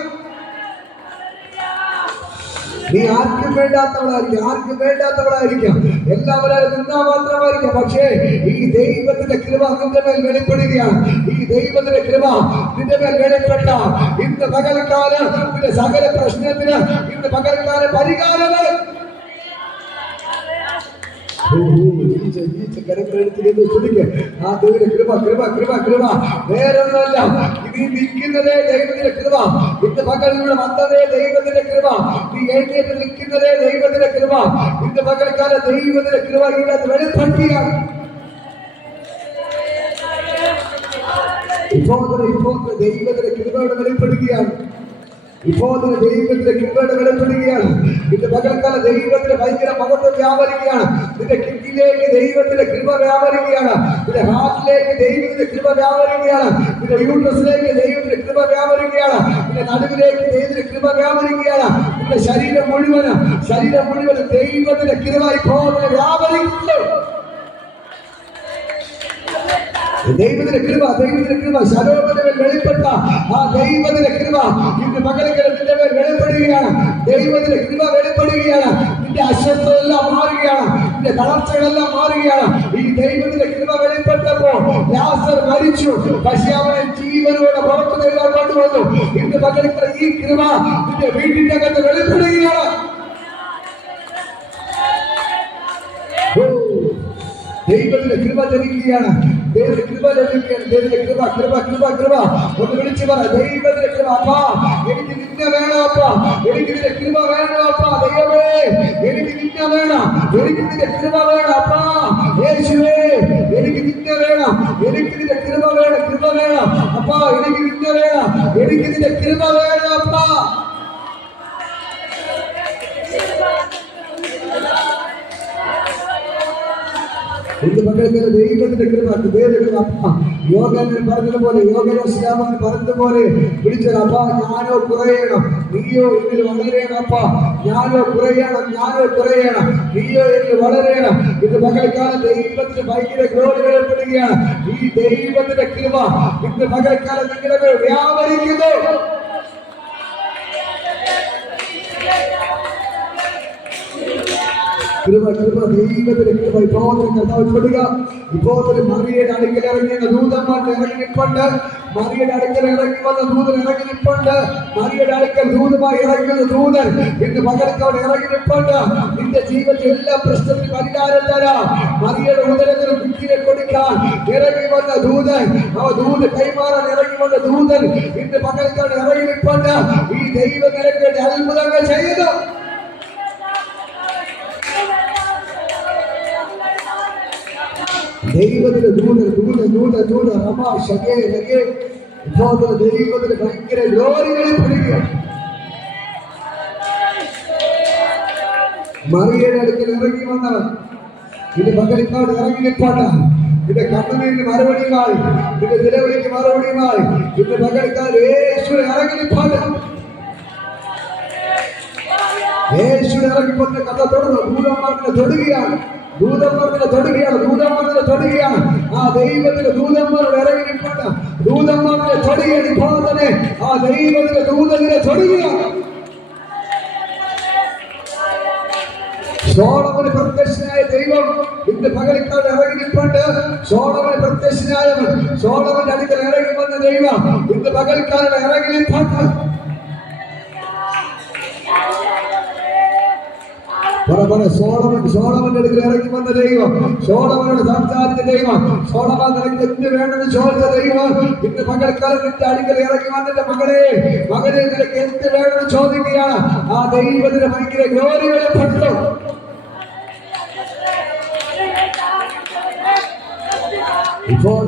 നീ ആർക്കും വേണ്ടാത്തവളായിരിക്കാം, എല്ലാവരും നിന്നാ മാത്രമായിരിക്കാം. പക്ഷേ ഈ ദൈവത്തിന്റെ കൃപ നിന്റെ മേൽ വെളിപ്പെടുകയാണ്. ഈ ദൈവത്തിന്റെ കൃപ നിന്റെ മേൽ വെളിപ്പെട്ട ഇന്ന് പകൽക്കാലം നിന്റെ സകല പ്രശ്നത്തിന് ഇന്ന് പകൽക്കാലം പരിഹാരങ്ങൾ വേറൊന്നല്ല, നീ നിൽക്കുന്നതേ ദൈവത്തിന്റെ കൃപ. ഇന്ന് പകലിലൂടെ വന്നതേ ദൈവത്തിന്റെ കൃപ. നീ എഴുന്നേറ്റ് നിൽക്കുന്നതേ ദൈവത്തിന്റെ കൃപ. ഇന്ന് പകൽക്കാലം ദൈവത്തിന്റെ കൃപ ഇവിടെ വെളിപ്പെടുത്തിയാണ്. ഇപ്പോൾ ദൈവത്തിന്റെ കൃപയുടെ വെളിപ്പെടുകയാണ്. ഇപ്പോൾ ദൈവത്തിന്റെ കൃപയുടെ വെളിപ്പെടുകയാണ്. ഇന്ന് പകൽക്കാലം ദൈവത്തിന്റെ ഭയങ്കര മഹത്വം വ്യാപരിക്കുകയാണ്. നിന്റെ കിഡ്നിയിലേക്ക് ദൈവത്തിന്റെ കൃപ വ്യാപരിക്കുകയാണ്. നിന്റെ ഹാർട്ടിലേക്ക് ദൈവത്തിന്റെ കൃപ വ്യാപരിക്കുകയാണ്. നിന്റെ യൂട്രസിലേക്ക് ദൈവത്തിന്റെ കൃപ വ്യാപരിക്കുകയാണ്. നിന്റെ നടുവിലേക്ക് ദൈവത്തിന്റെ കൃപ വ്യാപരിക്കുകയാണ്. നിന്റെ ശരീരം മുഴുവനും ദൈവത്തിന്റെ കൃപ ഇപ്പോൾ വ്യാപരിക്കുന്നു. ദൈവത്തിന്റെ കൃപ ശലോമോന്റെ മേൽ വെളിപ്പെട്ട ആ ദൈവത്തിന്റെ കൃപ ഇന്ന് പകൽക്കാലം നിന്റെ മേൽ വെളിപ്പെടുകയാണ്. ദൈവത്തിന്റെ കൃപ വെളിപ്പെടുകയാണ്. നിന്റെ അസ്വസ്ഥതെല്ലാം മാറുകയാണ്, നിന്റെ തളർച്ചകളെല്ലാം മാറുകയാണ്. ഈ ദൈവത്തിന്റെ കൃപ വെളിപ്പെട്ടപ്പോ ലാസർ മരിച്ചു, പക്ഷെ അവനെ ജീവനോടെ പുറത്തു തരുവാൻ കൊണ്ടുവന്നു. ഇന്ന് പകൽക്കാലം ഈ കൃപ നിന്റെ വീട്ടിന്റെ അകത്ത് വെളിപ്പെടുകയാണ്. ദൈവത്തിന്റെ കൃപ ലഭിക്കുകയാണ്. ഒന്ന് വിളിച്ചു പറ, ദൈവത്തിന്റെ കൃപ. അപ്പാ എനിക്ക് നിന്നെ വേണം, അപ്പാ എനിക്ക് നിന്റെ കൃപ വേണം, അപ്പാ ദൈവമേ എനിക്ക് നിന്നെ വേണം, എനിക്ക് നിന്റെ കൃപ വേണം, അപ്പാ യേശുവേ എനിക്ക് നിന്നെ വേണം, എനിക്ക് നിന്റെ കൃപ വേണം, അപ്പാ എനിക്ക് നിന്നെ വേണം, എനിക്ക് നിന്റെ കൃപ വേണം, അപ്പാ. ഇന്ന് പകൽക്കാല ദൈവത്തിന്റെ കൃപ യോഗൻ പറഞ്ഞതുപോലെ, യോഗശ്യാമൻ പറഞ്ഞതുപോലെ വിളിച്ചത്, അപ്പാ ഞാനോ കുറയണം, നീയോ എന്നിൽ വളരണം, അപ്പാ ഞാനോ കുറയണം, നീയോ എന്നിൽ വളരണം. ഇന്ന് പകൽക്കാലം ദൈവത്തിന്റെ ഭയങ്കര ഗ്ലോറി വെളിപ്പെടുകയാണ്. ഈ ദൈവത്തിന്റെ കൃപ ഇന്ന് പകൽക്കാലം നിങ്ങളുടെ മേൽ വ്യാപരിക്കുന്നു. ദൈവത്തിന്റെ കൃപ ഇപ്പോൾ കർത്താവിൽപ്പെടുക. ഇപ്പോൾ മറിയയുടെ അടുക്കൽ ഇറങ്ങിയ ദൂതന്മാരുടെ ഇറങ്ങി നിൽപ്പുണ്ട്. മറിയയുടെ അടുക്കൽ ഇറങ്ങി വന്ന ദൂതൻ ഇറങ്ങി നിൽപ്പുണ്ട്. മറിയയുടെ അടുക്കൽ ദൂതമായി ഇറങ്ങുന്ന ദൂതൻ ഇന്ന് പകൽക്കവിടെ ഇറങ്ങി നിൽപ്പുണ്ട്. നിന്റെ ജീവിതത്തിൽ എല്ലാ പ്രശ്നത്തിനും പരിഹാരം തരാം. മറിയയുടെ ഉദരത്തിന് കുട്ടിയെ കൊടുക്കാൻ ഇറങ്ങി വന്ന ദൂതൻ, കൈമാറാൻ ഇറങ്ങി വന്ന ദൂതൻ ഇന്ന് പകൽക്കവിടെ ഇറങ്ങി നിൽപ്പുണ്ട്. ഈ ദൈവം നിനക്ക് വേണ്ടി അത്ഭുതങ്ങൾ ചെയ്യുന്നു. ദൈവത്തിന്റെ ദൂത രമാ ശകേ ലഗേ ഇപ്പോൾ ദൈവത്തിന്റെ ഭയങ്കര ഗ്ലോറി വെളിപ്പെടുകയാണ്. മറിയയുടെ അടുക്കൽ ഇറങ്ങി വന്നവൻ ഇത് പകലിക്കാട് ഇറങ്ങി നിൽപ്പാട്ട. നിന്റെ കണ്ണുനീരിന് മറുപടിയുമായി, നിന്റെ നിലവിളിക്ക് മറുപടിയുമായി ഇന്ന് പകലിക്കാട് യേശുവിനെ ഇറങ്ങി നിൽപ്പാട്ട. യേശുവിനെ ഇറങ്ങി വന്ന കഥ തുടർന്നു. ദൂതന്മാർക്കിനെ തൊടുകയാണ്. ആ ദൈവത്തിന്റെ ദൂതന്മാരോട് ഇറങ്ങി നിൽപ്പട്ട. ദൂതന്മാരുടെ തൊടുകയാണ്. ഇപ്പോൾ തന്നെ ആ ദൈവത്തിന്റെ ദൂതനെ തൊടുകയാണ്. സോളമന് പ്രത്യക്ഷനായ ദൈവം ഇന്ന് പകലിക്കാട് ഇറങ്ങി നിൽപ്പുണ്ട്. സോളമന് പ്രത്യക്ഷനായവൻ, സോളമന്റെ അടുക്കൽ ഇറങ്ങി വന്ന ദൈവം ഇന്ന് പകലിക്കാട് ഇറങ്ങി നിൽപ്പുണ്ട്. സോളമന്റെ അടുക്കൽ ഇറങ്ങി വന്ന ദൈവം, സോളമനോട് സംസാരിച്ച ദൈവം, സോളമൻ നിനക്ക് എന്ത് വേണമെന്ന് ചോദിച്ച ദൈവം ഇന്ന് പകൽക്കാലം നിന്റെ അടുക്കൽ ഇറങ്ങി വന്നിട്ട് മകനെ നിനക്ക് എന്ത് വേണമെന്ന് ചോദിക്കുകയാണ്. ആ ദൈവത്തിന് ഭയങ്കര ഗ്ലോറി വെളിപ്പെട്ടു. ഇപ്പോൾ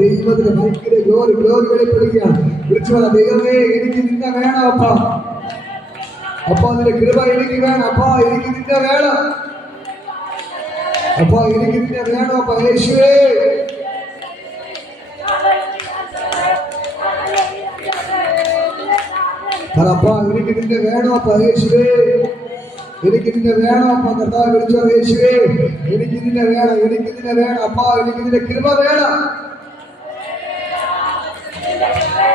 ദൈവത്തിന് ഭയങ്കര ഗ്ലോറി വെളിപ്പെടുകയാണ്. വിളിച്ചു പറ, ദൈവമേ എനിക്ക് നിന്നെ വേണം അപ്പാ, അപ്പാ നിന്റെ കൃപ എനിക്ക് വേണം, അപ്പാ എനിക്ക് നിന്നെ വേണം, അപ്പാ എനിക്ക് നിന്നെ വേണം, അപ്പാ യേശുവേ. അപ്പാ എനിക്ക് നിന്നെ വേണം, അപ്പാ യേശുവേ, എനിക്ക് നിന്നെ വേണം അപ്പാ. കർത്താവ് വിളിച്ചോ, യേശുവേ എനിക്ക് നിന്നെ വേണം, എനിക്ക് നിന്നെ വേണം അപ്പാ, എനിക്ക് നിന്റെ കൃപ വേണം.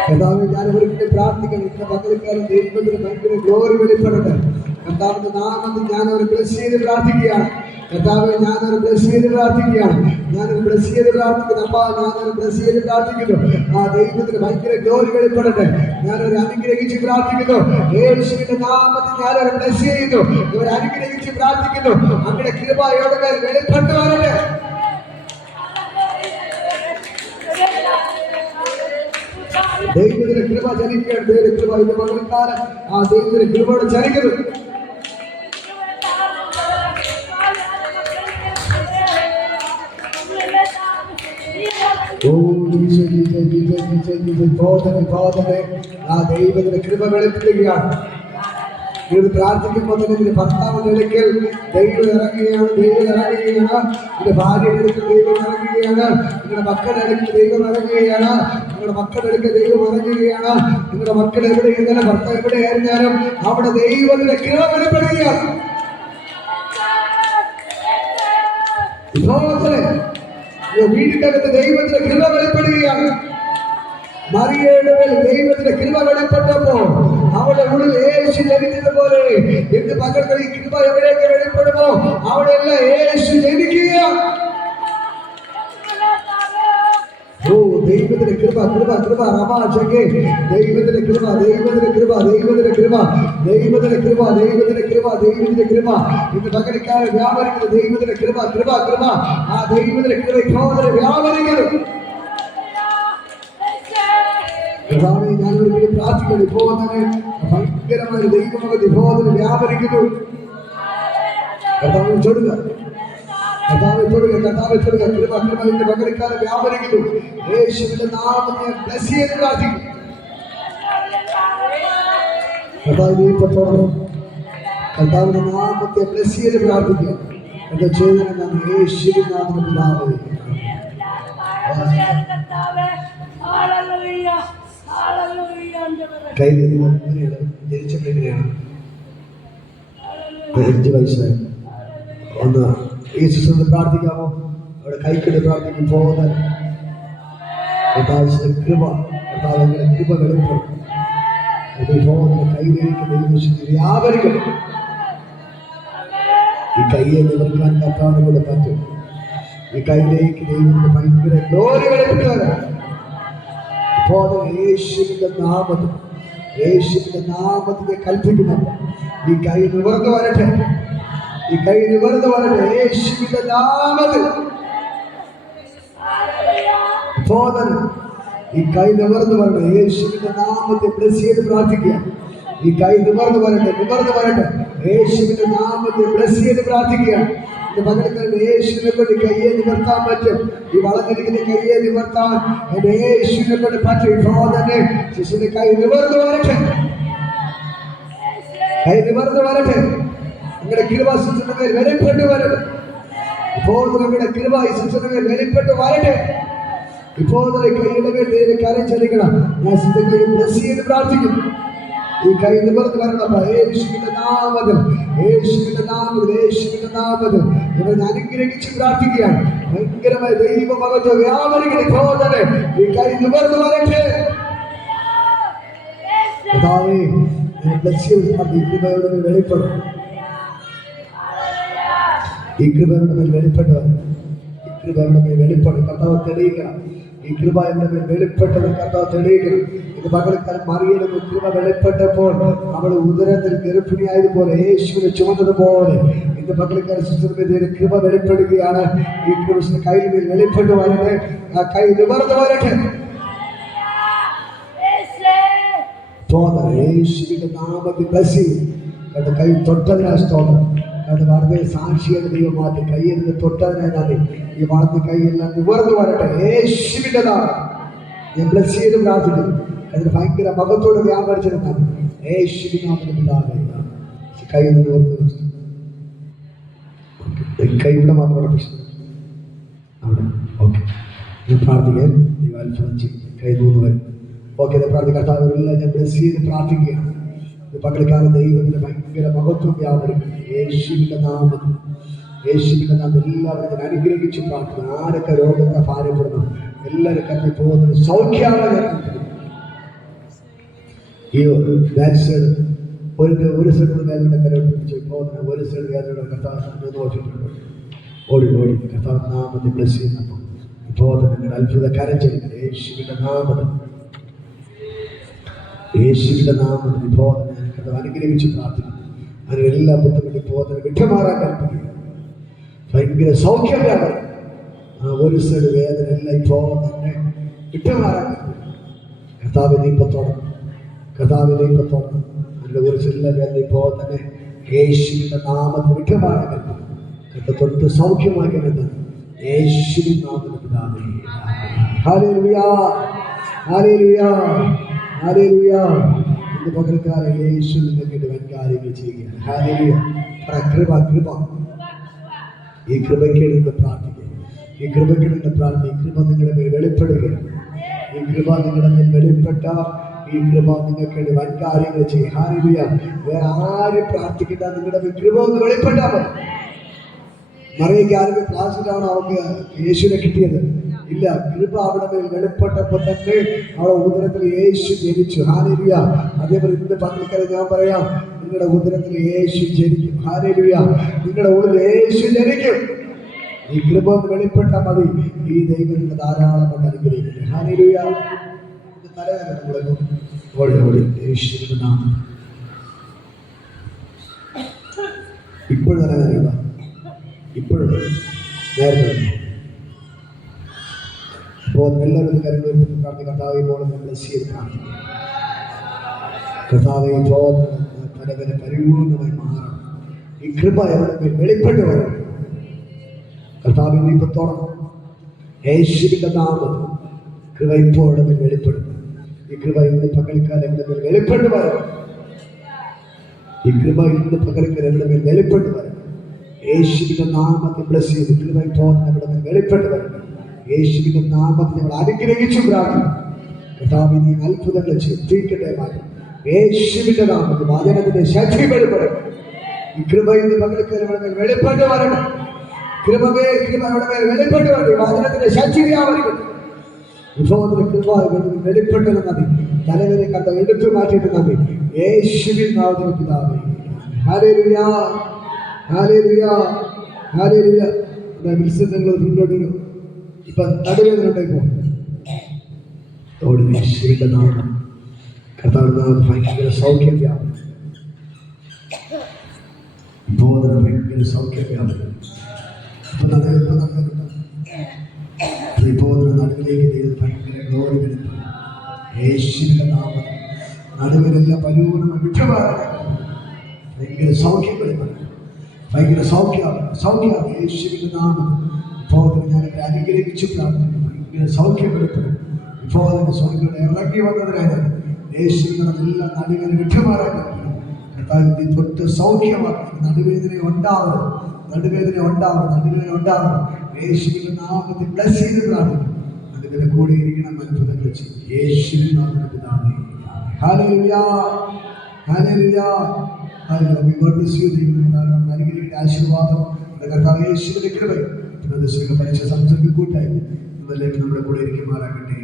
കർത്താവ് ഞാൻ ഒരിക്കലും പ്രാർത്ഥിക്കണം, ഇന്ന് പകൽക്കാലം ദൈവത്തിന് ഭയങ്കര ഗ്ലോറി വെളിപ്പെടട്ടെ. കർത്താവിന്റെ നാമത്തിൽ ഞാൻ ഒരു ബ്ലസ് ചെയ്ത് പ്രാർത്ഥിക്കുകയാണ്. കർത്താവ് ഞാനൊരു ബ്ലസ് ചെയ്ത് പ്രാർത്ഥിക്കുകയാണ്, ഞാനൊരു ബ്ലസ് ചെയ്ത് പ്രാർത്ഥിക്കുന്നു അപ്പാ, ഞാനൊരു ബ്ലസ് ചെയ്ത് പ്രാർത്ഥിക്കുന്നു. ആ ദൈവത്തിന് ഭയങ്കര ഗ്ലോറി വെളിപ്പെടട്ടെ. ഞാനൊരു അനുഗ്രഹിച്ച് പ്രാർത്ഥിക്കുന്നു, യേശുവിന്റെ നാമത്തിൽ ഞാനൊരു ബ്ലസ് ചെയ്യുന്നു, ഒരു അനുഗ്രഹിച്ച് പ്രാർത്ഥിക്കുന്നു. അങ്ങനെ കൃപയുടെ മേൽ വെളിപ്പെട്ടു വരട്ടെ. ദൈവത്തിന്റെ കൃപ ചലിക്കുകയാണ്. ദൈവത്തിന്റെ കൃപ ഇന്ന് പകൽക്കാലം ആ ദൈവത്തിന്റെ കൃപയോടെ ചലിക്കുന്നു. ആ ദൈവത്തിന്റെ കൃപ വെളിപ്പെടുകയാണ്. ഇത് പ്രാർത്ഥിക്കുമ്പോൾ തന്നെ ഇതിന്റെ ഭർത്താവിന്റെ ഇടയ്ക്കൽ ദൈവം ഇറങ്ങുകയാണ്, ഇതിന്റെ ഭാര്യയുടെ അടുക്കൽ ദൈവം ഇറങ്ങുകയാണ്, നിങ്ങളുടെ മക്കളുടെ അടുക്കൽ ദൈവം ഇറങ്ങുകയാണ്, നിങ്ങളുടെ മക്കളുടെ അടുക്കൽ ദൈവം ഇറങ്ങുകയാണ്. നിങ്ങളുടെ മക്കൾ എവിടെയിരുന്നാലും ഭർത്താവ് എവിടെയായിരുന്നാലും അവിടെ ദൈവത്തിന്റെ കൃപ വെളിപ്പെടുകയാണ്. വീടിനകത്ത് ദൈവത്തിന്റെ കൃപ വെളിപ്പെടുകയാണ്. മറിയയുടെ മേൽ ദൈവത്തിന്റെ കൃപ വെളിപ്പെട്ടപ്പോ അവിടെ ഉള്ളിൽ യേശു ജനിച്ചതുപോലെ ഇന്ന് പകർന്ന ഈ കൃപ എവിടെയൊക്കെ വെളിപ്പെടുമോ അവിടെയെല്ലാം യേശു ജനിക്കുകയാണ്. ഓ ദൈവത്തിന്റെ കൃപ റമാശങ്കേ, ദൈവത്തിന്റെ കൃപ ഇന്ന് പകരക്കാരെ വ്യാപരിക്കുന്നു. ദൈവത്തിന്റെ കൃപ ആ ദൈവത്തിന്റെ കൃപ ഇപ്പോഴെ വ്യാപരിക്കുന്നു. ഞാനൊരു പ്രാർത്ഥിക്കുന്നു, ഇപ്പോൾ തന്നെ ഭയങ്കരമായ ദൈവമകത്ത് ഇപ്പോൾ തന്നെ വ്യാപരിക്കുന്നു. കർത്താവ് തൊടുക, കൃപ ഇന്ന് പകരക്കാരെ വ്യാപരിക്കുന്നു. യേശുവിന്റെ നാമത്തെ ബ്ലെസ് ചെയ്ത് പ്രാർത്ഥിക്കുന്നു. കർത്താവിന്റെ നാമത്തെ ബ്ലെസ് ചെയ്ത് പ്രാർത്ഥിക്കുക. എന്റെ ചെയ്തതാണ് യേശുവിൻ നാമത്തിൽ പിതാവേ. ജനിച്ചപ്പോഴെങ്ങനെയാണ്? 5 വയസ്സായി. ഒന്ന് ഈ ശുശ്രൂഷ പ്രാർത്ഥിക്കാമോ? അവിടെ കൈക്കടി പ്രാർത്ഥിക്കും. പോകുന്ന കൃപ വെളിപ്പെടും. കൈയിലേക്ക് ദൈവശക്തി വ്യാപരിക്കണം. ഈ കൈയെ നിവർത്താൻ കർത്താവിനെ കൂടെ പറ്റും. ഈ കൈയിലേക്ക് ദൈവത്തിന്റെ ഭയങ്കര ഗ്ലോറി വെളിപ്പെടുത്താൻ ഇപ്പോൾ യേശുവിന്റെ നാമത്തിൽ കൽപ്പിക്കുന്നു. ഈ കൈ നിവർന്നു വരട്ടെ, യേശുവിന്റെ നാമത്തിൽ. ഈ കൈ നിവർന്നു വരട്ടെ, യേശുവിന്റെ നാമത്തെ ബ്ലെസ് ചെയ്ത് പ്രാർത്ഥിക്കുക. ഈ കൈ നിവർന്നു വരട്ടെ, യേശുവിന്റെ നാമത്തെ ബ്ലെസ് ചെയ്ത് പ്രാർത്ഥിക്കുക. ഇത് പകരക്കാരുടെ യേശുവിനെ കൊണ്ട് കയ്യെ നിവർത്താൻ പറ്റും. ഈ വളഞ്ഞിരിക്കുന്ന കയ്യെ നിവർത്താൻ എന്റെ യേശുവിനെ കൊണ്ട് പറ്റും. ഇപ്പോൾ തന്നെ ശിശുവിന്റെ കൈ നിവർന്നു വരട്ടെ, നിങ്ങളുടെ കൃപ ശിശുവിന്റെ മേൽ വെളിപ്പെട്ടു വരട്ടെ. ഇപ്പോൾ നിങ്ങളുടെ കൃപ ഈ ശിശുവിന്റെ മേൽ വെളിപ്പെട്ടു വരട്ടെ. ഇപ്പോൾ കൈയുടെ മേൽ കരച്ചടിക്കണം. ഞാൻ ശിശുവിന്റെ കൈ ബ്ലെസ് ചെയ്ത് പ്രാർത്ഥിക്കുന്നു. ഈ കൈ നിവർന്ന് വരണം. യേശുവിന്റെ നാമത്തിൽ ഇവരെ അനുഗ്രഹിച്ച് പ്രാർത്ഥിക്കുകയാണ്. ഭയങ്കരമായ ദൈവമകത്വം വ്യാപരിക്കുന്ന ഇപ്പോൾ തന്നെ ഈ കൈ നിവർന്ന് വരട്ടെ. വെളിപ്പെടും. ഈ കൃപയുടെ മേൽ വെളിപ്പെടും. കർത്താവ് തെളിയിക്കണം. ഈ കൃപ എന്റെ മേൽ വെളിപ്പെട്ടത് കർത്താവ് തെളിയിക്കണം. ഇത് പകൽക്കാലം മറിയുടെ കൃപ വെളിപ്പെട്ടപ്പോൾ അവൾ ഉദരത്തിൽ ഗർഭിണിയായതുപോലെ യേശുവിനെ ചുമന്നതുപോലെ എന്റെ പകൽക്കാല ശുശ്രൂഷയുടെ കൃപ വെളിപ്പെടുകയാണ്. ഈ കൃഷ്ണ കയ്യിൽ വെളിപ്പെട്ടു വരട്ടെ, ആ കൈ നിവർന്നു വരട്ടെ. യേശുവിന്റെ നാമത്തിൽ ബ്ലസ് കണ്ട് കൈ തൊട്ടതിനാ സ്തോത്രം. അത് വളരെ സാക്ഷിയുടെ ദൈവമാറ്റി കൈയെന്ന് തൊട്ടതിനായി ഈ വളർന്ന് കൈയെല്ലാം നിവർന്നു വരട്ടെ. യേശുവിന്റെ നാമം ഞാൻ ബ്ലസ് ചെയ്ത് പ്രാർത്ഥിക്കുന്നു. അതിന് ഭയങ്കര മകത്തോട് വ്യാപരിച്ചിരുന്നാൽ യേശുവിന്റെ നാമത്തിൽ പിതാവേ കൈ നിവർന്നു. കൈ ഇവിടെ മാത്രമാണ് പ്രശ്നം അവിടെ. ഓക്കെ, പ്രാർത്ഥിക്കാൻ ദൈവം അത്ഭുതം ചെയ്യും. കൈ 3 വരും. ഓക്കെ, പ്രാർത്ഥിക്കാത്തവരെല്ലാം ഞാൻ ബ്ലസ് ചെയ്ത് പ്രാർത്ഥിക്കുകയാണ്. പകൽക്കാലം ദൈവത്തിന്റെ ഭയങ്കര മഹത്വം വ്യാപരിക്കും. യേശുവിന്റെ നാമത്തിൽ, യേശുവിന്റെ നാമത്തിൽ എല്ലാവരും ഞാൻ അനുഗ്രഹിച്ചു പ്രാർത്ഥിക്കുന്നു. ആരൊക്കെ രോഗത്തെ ഭാരപ്പെടുന്നു എല്ലാവരും കത്തി പോകുന്നത് സൗഖ്യമാണ്. ഈ ഒരു സൈഡ് വേദനയുടെ കരപ്പിടിച്ച് പോകുന്ന ഒരു സൈഡ് വേദനയുടെ കർത്താവ് നോക്കിയിട്ടുണ്ട്. ഓടി ഓടി കർത്താവ് നാമത്തിൽ ബ്ലസ് ചെയ്യുന്നപ്പോൾ ഇപ്പോൾ നിങ്ങളുടെ അത്ഭുത കരം ചെയ്യുന്നത് യേശുവിന്റെ നാമത്തിൽ, യേശുവിന്റെ നാമത്തിൽ ഇപ്പോൾ ഞാൻ കർത്താവ് അനുഗ്രഹിച്ച് പ്രാർത്ഥിക്കുന്നു. അങ്ങനെ എല്ലാ ബുദ്ധിമുട്ടും ഇപ്പോൾ വിട്ടുമാറാൻ കൽപ്പിക്കുക. ഭയങ്കര സൗഖ്യം വ്യാപനം. ആ ഒരു സൈഡ് വേദന എല്ലാം ഇപ്പോൾ തന്നെ വിട്ടുമാറാൻ കൽപ്പിക്കുക. കർത്താവിനെ ഇപ്പൊ തുടങ്ങും, കർത്താവിനെ ഇപ്പൊ തുടങ്ങും. അതിൻ്റെ ഒരു സൈഡിലെ വേദന ഇപ്പോൾ തന്നെ യേശുവിന്റെ നാമത്തിൽ വിട്ടുമാറാൻ കൽപ്പിക്കുക. കർത്താവ് തൊട്ട് സൗഖ്യമാക്കുന്നത് യേശുവിൻ നാമത്തിൽ പിതാവേ. Hallelujah, hallelujah, hallelujah. ഇന്ന് പകൽക്കാലം യേശു നിങ്ങൾക്ക് വൻ കാര്യങ്ങൾ ചെയ്യുകയാണ്. ഹല്ലേലൂയ. കൃപ, കൃപ, ഈ കൃപയ്ക്കെടുത്ത് പ്രാർത്ഥിക്കുക. ഈ കൃപയ്ക്കെടുത്ത് പ്രാർത്ഥിക്കുക. ഈ കൃപ നിങ്ങളുടെ മേൽ വെളിപ്പെടുകയാണ്. ഈ കൃപ നിങ്ങളുടെ മേൽ വെളിപ്പെട്ട ഈ കൃപ നിങ്ങൾക്ക് വൻ കാര്യങ്ങൾ ചെയ്യും. ഹല്ലേലൂയ. വേറെ ആരും പ്രാർത്ഥിക്കേണ്ട, നിങ്ങളുടെ മേൽ കൃപ ഒന്ന് വെളിപ്പെട്ടാൽ മതി. മറിയയ്ക്ക് ആരും ക്ലാസ്സിലാണ് അവർക്ക് യേശുവിനെ കിട്ടിയത് ഇല്ല. കൃപ അവിടെ മേൽ വെളിപ്പെട്ടപ്പോൾ തന്നെ അവളുടെ ഉദരത്തിൽ യേശു ജനിച്ചു. ഹല്ലേലൂയ. അതേപോലെ ഇന്ന് പകൽക്കാലം ഞാൻ പറയാം, നിങ്ങളുടെ ഉദരത്തിൽ യേശു ജനിക്കും. ഹല്ലേലൂയ. നിങ്ങളുടെ ഉള്ളിൽ യേശു ജനിക്കും. ഈ കൃപ വെളിപ്പെട്ടാൽ മതി. ഈ ദൈവത്തിന്റെ ധാരാളം അനുഗ്രഹിക്കുന്നു. ഹല്ലേലൂയ. തലവേദന മുടങ്ങും. ഓടി ഓടി യേശുവിന്റെ നാമം. ഇപ്പോഴും തലവേദന, ഇപ്പോഴും നേരത്തെ ഇപ്പോൾ എല്ലാവരും കാര്യങ്ങളും കർത്താവെ ഇപ്പോൾ നമ്മൾ ചെയ്ത് പ്രാർത്ഥിക്കും. കർത്താവെ ഇപ്പോൾ തലവേദന പരിപൂർണമായി മാറണം. ഈ കൃപ എവിടെ വെളിപ്പെട്ട് വരണം. കർത്താവിനെ ഇപ്പൊ തുറന്നു യേശുവിന്റെ നാമത്തിൽ കൃപ ഇപ്പോൾ അവിടെ വെളിപ്പെടും. ഈ കൃപ ഇന്ന് പകൽക്കാലം എവിടെ വെളിപ്പെട്ട് വരണം. ഈ കൃപ ഇന്ന് പകൽക്കാലം എവിടെ വെളിപ്പെട്ട് വരണം. യേശുവിന്റെ നാമത്തിൽ ബ്ലസ് ചെയ്ത് കൃപ ഇപ്പോൾ അവിടെ വെളിപ്പെട്ട് വരണം. യേശുവിന്റെ നാമത്തിൽ ഞങ്ങൾ അനുഗ്രഹിച്ചു പ്രാർത്ഥിക്കും. കർത്താവിനെ അത്ഭുതങ്ങൾ ചെയ്യിക്കട്ടെ മാറ്റും. യേശുവിന്റെ നാമത്തിൽ വചനത്തിന്റെ ശക്തി വെളിപ്പെടും. ഈ കൃപ ഇന്ന് പകൽക്കാലം അവിടെ വെളിപ്പെട്ട് വരണം. കൃപമേ കൃപ അവിടെ വെളിപ്പെട്ട് വരണം. വചനത്തിന്റെ ശക്തി വ്യാപരിക്കട്ടെ. വിഭവത്തിന്റെ കൃപ വെളിപ്പെട്ടത് മതി. തലവരെ കണ്ട എടുത്തു മാറ്റിയിട്ട് മതി. യേശുവിൻ നാമത്തിൽ പിതാവേ. Hallelujah, hallelujah, hallelujah. നിങ്ങൾ മുന്നോട്ട് ഇപ്പൊ നടുവേദന ഉണ്ടോ? യേശുവിന്റെ നാമം കർത്താവിന്റെ നാമം ഭയങ്കര സൗഖ്യം വ്യാപനം. ഇപ്പോൾ ഭയങ്കര സൗഖ്യം വ്യാപനം. ഇപ്പോൾ നടുവിലേക്ക് ഭയങ്കര ഗ്ലോറി വരുന്നു. യേശുവിന്റെ നാമം നടുവിലെല്ലാം പരിപൂർണ്ണമായി വിട്ടുമാറാൻ ഭയങ്കര സൗഖ്യം വരുന്നു. ഭയങ്കര സൗഖ്യം യേശുവിന്റെ നാമം. ഇപ്പോൾ ഞാൻ അനുഗ്രഹിച്ചു പ്രാർത്ഥിക്കുന്നു. ഭയങ്കര സൗഖ്യം വരുത്തുന്നു. ഇപ്പോൾ അതിന്റെ സ്വർഗ്ഗം ഇറങ്ങി വന്നതിനാണ് യേശുവിനെ എല്ലാം നടുവിനെ വിട്ടുമാറാൻ പറ്റുന്നു. കർത്താവിന്റെ തൊട്ട് സൗഖ്യമാക്കി. നടുവേദന ഉണ്ടാവണം, നടുവേദന ഉണ്ടാവണം. യേശുവിന്റെ നാമത്തിൽ ബ്ലസ് ചെയ്ത് പ്രാർത്ഥിക്കുന്നു. അതിന്റെ കൂടെ ഇരിക്കണം. അത്ഭുതങ്ങൾ ചെയ്യും. യേശുവിന്റെ നാമത്തിൽ പിതാവേ. Hallelujah, hallelujah, hallelujah. അനുഗ്രഹിക്കുന്ന ആശീർവാദം കർത്താവ് യേശുവിന്റെ കൃപയും പരീക്ഷ സംസർഗ കൂട്ടായി നമ്മുടെ കൂടെ ഇരിക്കുമാറാകട്ടെ.